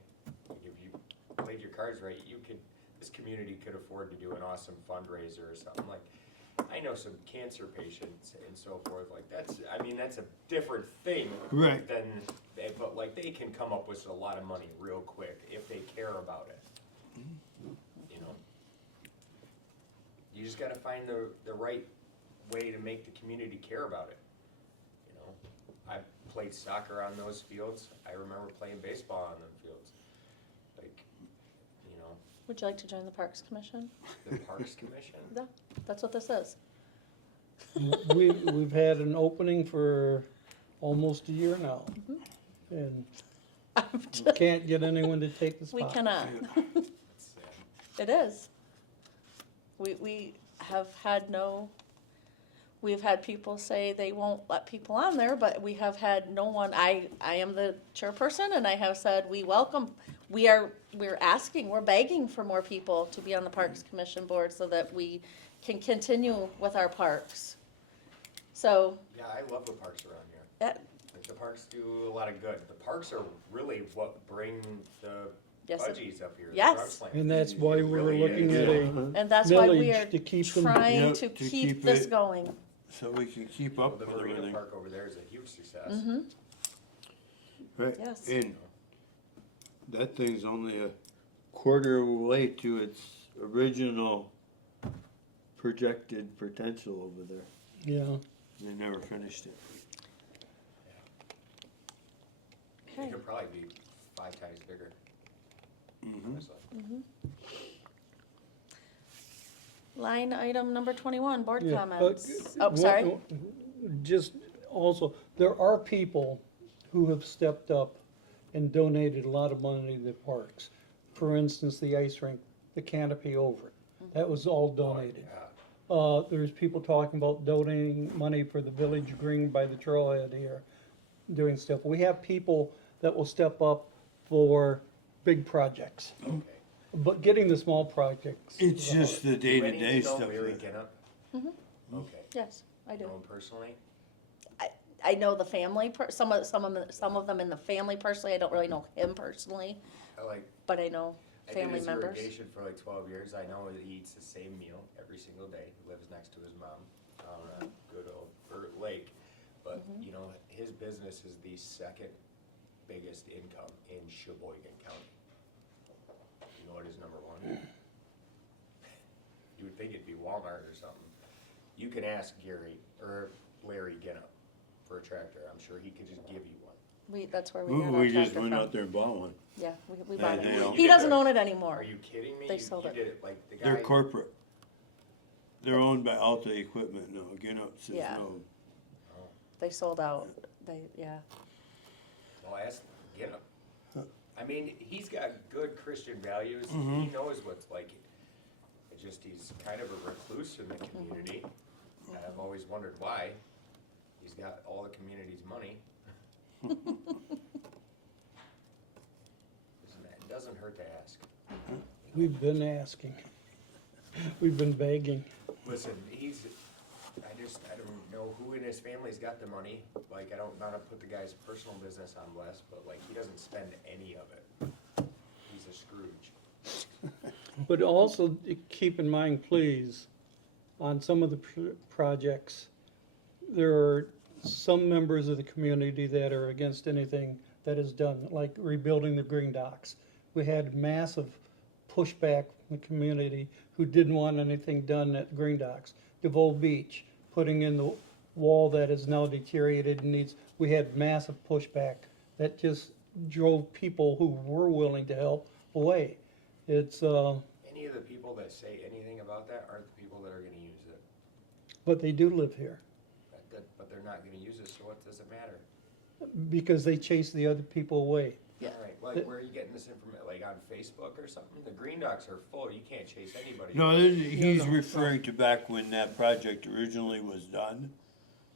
Like if you played your cards right, this community could afford to do an awesome fundraiser or something. Like, I know some cancer patients and so forth, like that's a different thing. Right. But like they can come up with a lot of money real quick if they care about it. You know? You just gotta find the right way to make the community care about it. You know? I played soccer on those fields. I remember playing baseball on them fields. Like, you know, Would you like to join the Parks Commission? the Parks Commission. Yeah, that's what this is. We've had an opening for almost a year now. And we can't get anyone to take the We spot. cannot. It's sad. It is. We have had we've had people say they won't let people on there, but we have had no one, I am the chairperson, and I have said we're asking, we're begging for more people to be on the Parks Commission board so that we can continue with our parks. So, Yeah, I love the parks around here. that, Like, the parks do a lot of good. The parks are really what bring the Yes, it- budgies up here. the Yes. drug slams. And that's why It we're really looking is. at a and that's why we millage are to keep them. trying Yep, to to keep keep this it- going. So we can keep Well, up the with marina everything. park over there is a huge success. Mm-hmm. Right. Yes. And that thing's only a quarter way to its original projected potential over there. Yeah, They never finished it. It Okay. could probably be 5 times bigger, Mm-hmm. honestly. Line item number 21, board yeah. comments. Oh, sorry. Just also, there are people who have stepped up and donated a lot of money to the parks. For instance, the ice rink, the canopy over it, that was all donated. Yeah. There's people talking about donating money for the village green by the Trailhead here, doing stuff. We have people that will step up for big projects, Okay. but getting the small projects. It's just the Do any day-to-day of you know stuff. Larry that- Ginnup? Okay. Yes, I do. Know him personally? I know the family, some of them in the family personally. I don't really know him personally, but I know I did family his members. irrigation for like 12 years. I know that he eats the same meal every single day. He lives next to his mom on a good old Burt Lake. But, you know, his business is the second biggest income in Sheboygan County. You know what is number one? You would think it'd be Walmart or something. You can ask Gary or Larry Ginnup for a tractor. I'm sure he could just give you one. That's where we got our We just tractor went from. out there and bought one. Yeah, we bought they it. don't- He doesn't own it anymore. Are you kidding me? They You- sold you it. did it like the guy. They're corporate. They're owned by Alta Equipment now. Again, says Yeah. no. They sold out. Yeah. Well, ask, you know, I mean, he's got good Christian values. Mm-hmm. He knows what's like. It's just he's kind of a recluse in the community. And I've always wondered why. He's got all the community's money. It doesn't hurt to ask. We've been asking. We've been begging. Listen, I don't know who in his family's got the money. Like, I don't wanna put the guy's personal business on blast, but like, he doesn't spend any of it. He's a Scrooge. But also keep in mind, please, on some of the projects, there are some members of the community that are against anything that is done, like rebuilding the green docks. We had massive pushback from the community who didn't want anything done at green docks. DeVoe Beach, putting in the wall that is now deteriorated and needs, we had massive pushback that just drove people who were willing to help away. It's, Any of the people that say anything about that aren't the people that are gonna use it. but they do live here But they're not gonna use it, so what does it matter? because they chase the other people away. Yeah. Alright, like, where are you getting this information, like on Facebook or something? The green docks are full, you can't chase anybody. No, he's referring to back when that project originally was done.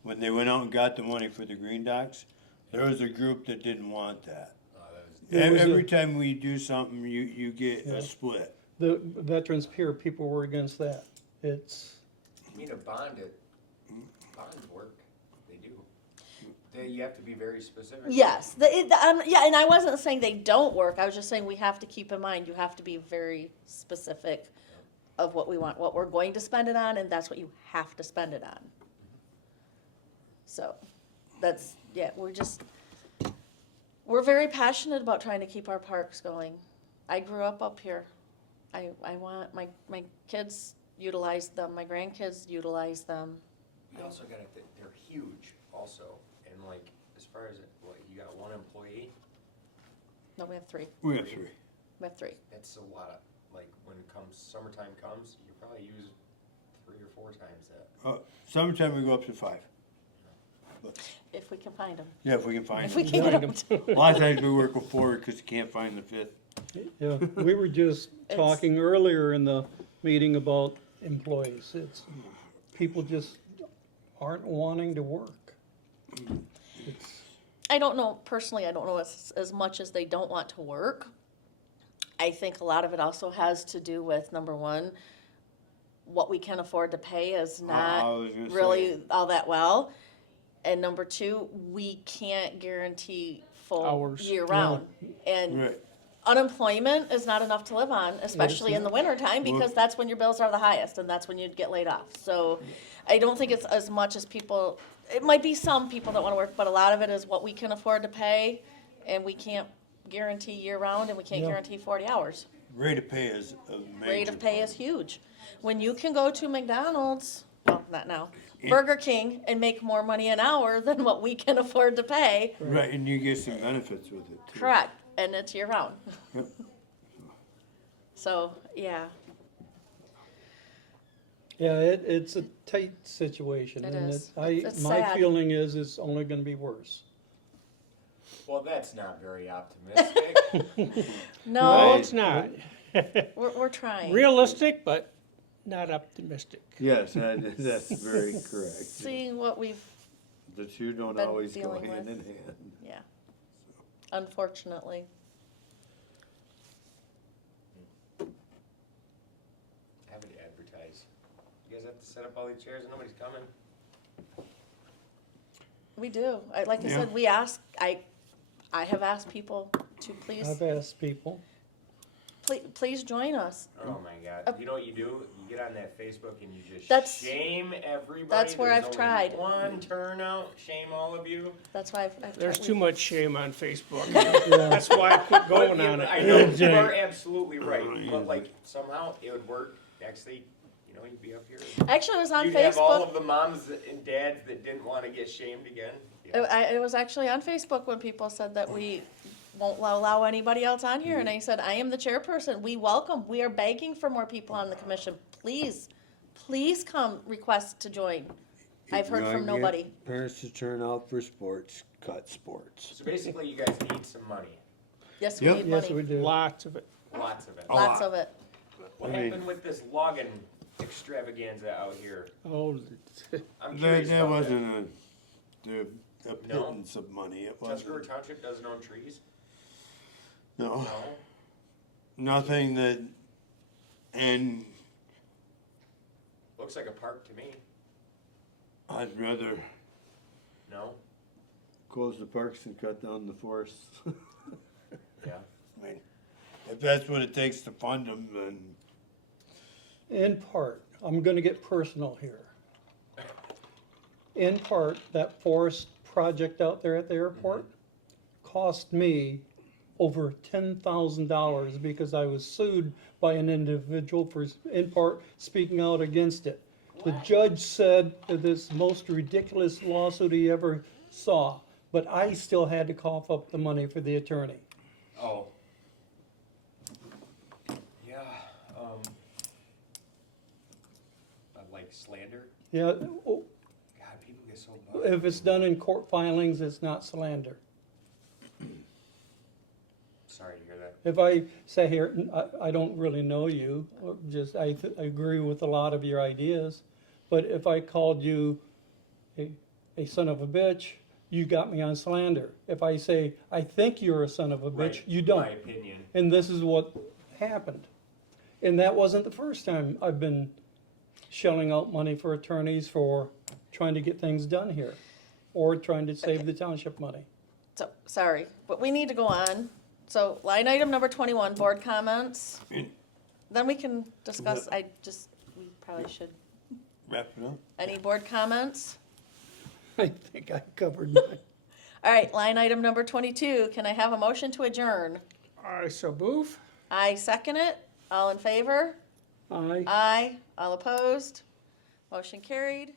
When they went out and got the money for the green docks, there was a group that didn't want that. There was Every a- time we do something, you get Yeah. a split. The Veterans Pier, people were against that. It's, I mean, bonds work, they do. You have to be very specific. Yes. Yeah, and I wasn't saying they don't work. I was just saying we have to keep in mind, you have to be very specific of what we want, what we're going to spend it on, and that's what you have to spend it on. So, we're very passionate about trying to keep our parks going. I grew up here. I want, my kids utilize them, my grandkids utilize them. You also gotta think, they're huge also, and like, as far as, you got one employee, No, we have three. We have three. We have three. that's a lot of, like, when summertime comes, you probably use 3 or 4 times that. Summertime we go up to 5. If we can find them. Yeah, if we can find If we them. can get them. A lot of times we work with 4 because you can't find the 5th. yeah, we were just It's- talking earlier in the meeting about employees. It's, people just aren't wanting to work. It's, I don't know, personally, I don't know as much as they don't want to work. I think a lot of it also has to do with, number one, what we can afford to pay is I not was gonna really say. all that well. And number two, we can't guarantee full Hours. year round. And Right. unemployment is not enough to live on, especially in the wintertime, because Well- that's when your bills are the highest and that's when you'd get laid off. So I don't think it's as much as people, it might be some people that wanna work, but a lot of it is what we can afford to pay, and we can't guarantee year round, and we can't Yeah. guarantee 40 hours. Rate of pay is a major. Rate of pay part. is huge. When you can go to McDonald's, well, not now, Yeah. Burger King, and make more money an hour than what we can afford to pay, Right, and you get some benefits with it too. correct, and it's year round. Yep. So, yeah, yeah, it's a tight situation. It and is. It's My sad. feeling is it's only gonna be worse. Well, that's not very optimistic. no, No, it's not. we're trying. Realistic, but not optimistic. Yes, that's very correct. Seeing what we've, The two don't been always go dealing hand with. in hand. yeah, unfortunately. Have it advertised. You guys have to set up all these chairs and nobody's coming. We do. Like I Yeah. said, I have asked people to please, I've asked people. please join us. Oh my god. You know what you do? You get on that Facebook and you just That's- shame everybody. that's where There's I've only tried. One turnout, shame all of you. That's why I've There's tried- too much shame on Facebook. Yeah. That's why I quit going But on I it. know, you are absolutely right, but like, somehow it would work, actually, you'd be up here. Actually, I was on You'd have all Facebook. of the moms and dads that didn't wanna get shamed again, It was actually on Facebook when people said that we won't allow anybody else on here, and I said, I am the chairperson, we are begging for more people on the commission, please come request to join. I've heard from nobody. Parents to turn out for sports, cut sports. So basically, you guys need some money, Yes, we Yep. need Yes, we money, do. Lots of it. lots of it. lots of it. What I mean- happened with this logging extravaganza out here? Oh, I'm That, curious that about wasn't a No? pittance of money, it Tuscarora wasn't, Township doesn't own trees? no, No? nothing that, and Looks like a park to me. I'd rather No? close the parks and cut down the forests. Yeah. I mean, if that's what it takes to fund them, then In part, I'm gonna get personal here. In part, that forest project out there at the airport cost me over $10,000 because I was sued by an individual for, in part, speaking out against it. The judge said that this most ridiculous lawsuit he ever saw, but I still had to cough up the money for the attorney. Oh. Yeah, like slander? Yeah, oh, God, people get so bugged. if it's done in court filings, it's not slander. Sorry to hear that. If I say here, I don't really know you, or just, I agree with a lot of your ideas, but if I called you a son of a bitch, you got me on slander. If I say, I think you're a son of a bitch, Right, you don't. My opinion. And this is what happened. And that wasn't the first time I've been shelling out money for attorneys for trying to get things done here, or trying to save the township money. So, sorry, but we need to go on. So line item number 21, board comments. Then we can discuss, we probably should. wrap it up. Any board comments? I think I covered mine. All right, line item number 22, can I have a motion to adjourn? I so move. I second it. All in favor? Aye. Aye. All opposed? Motion carried.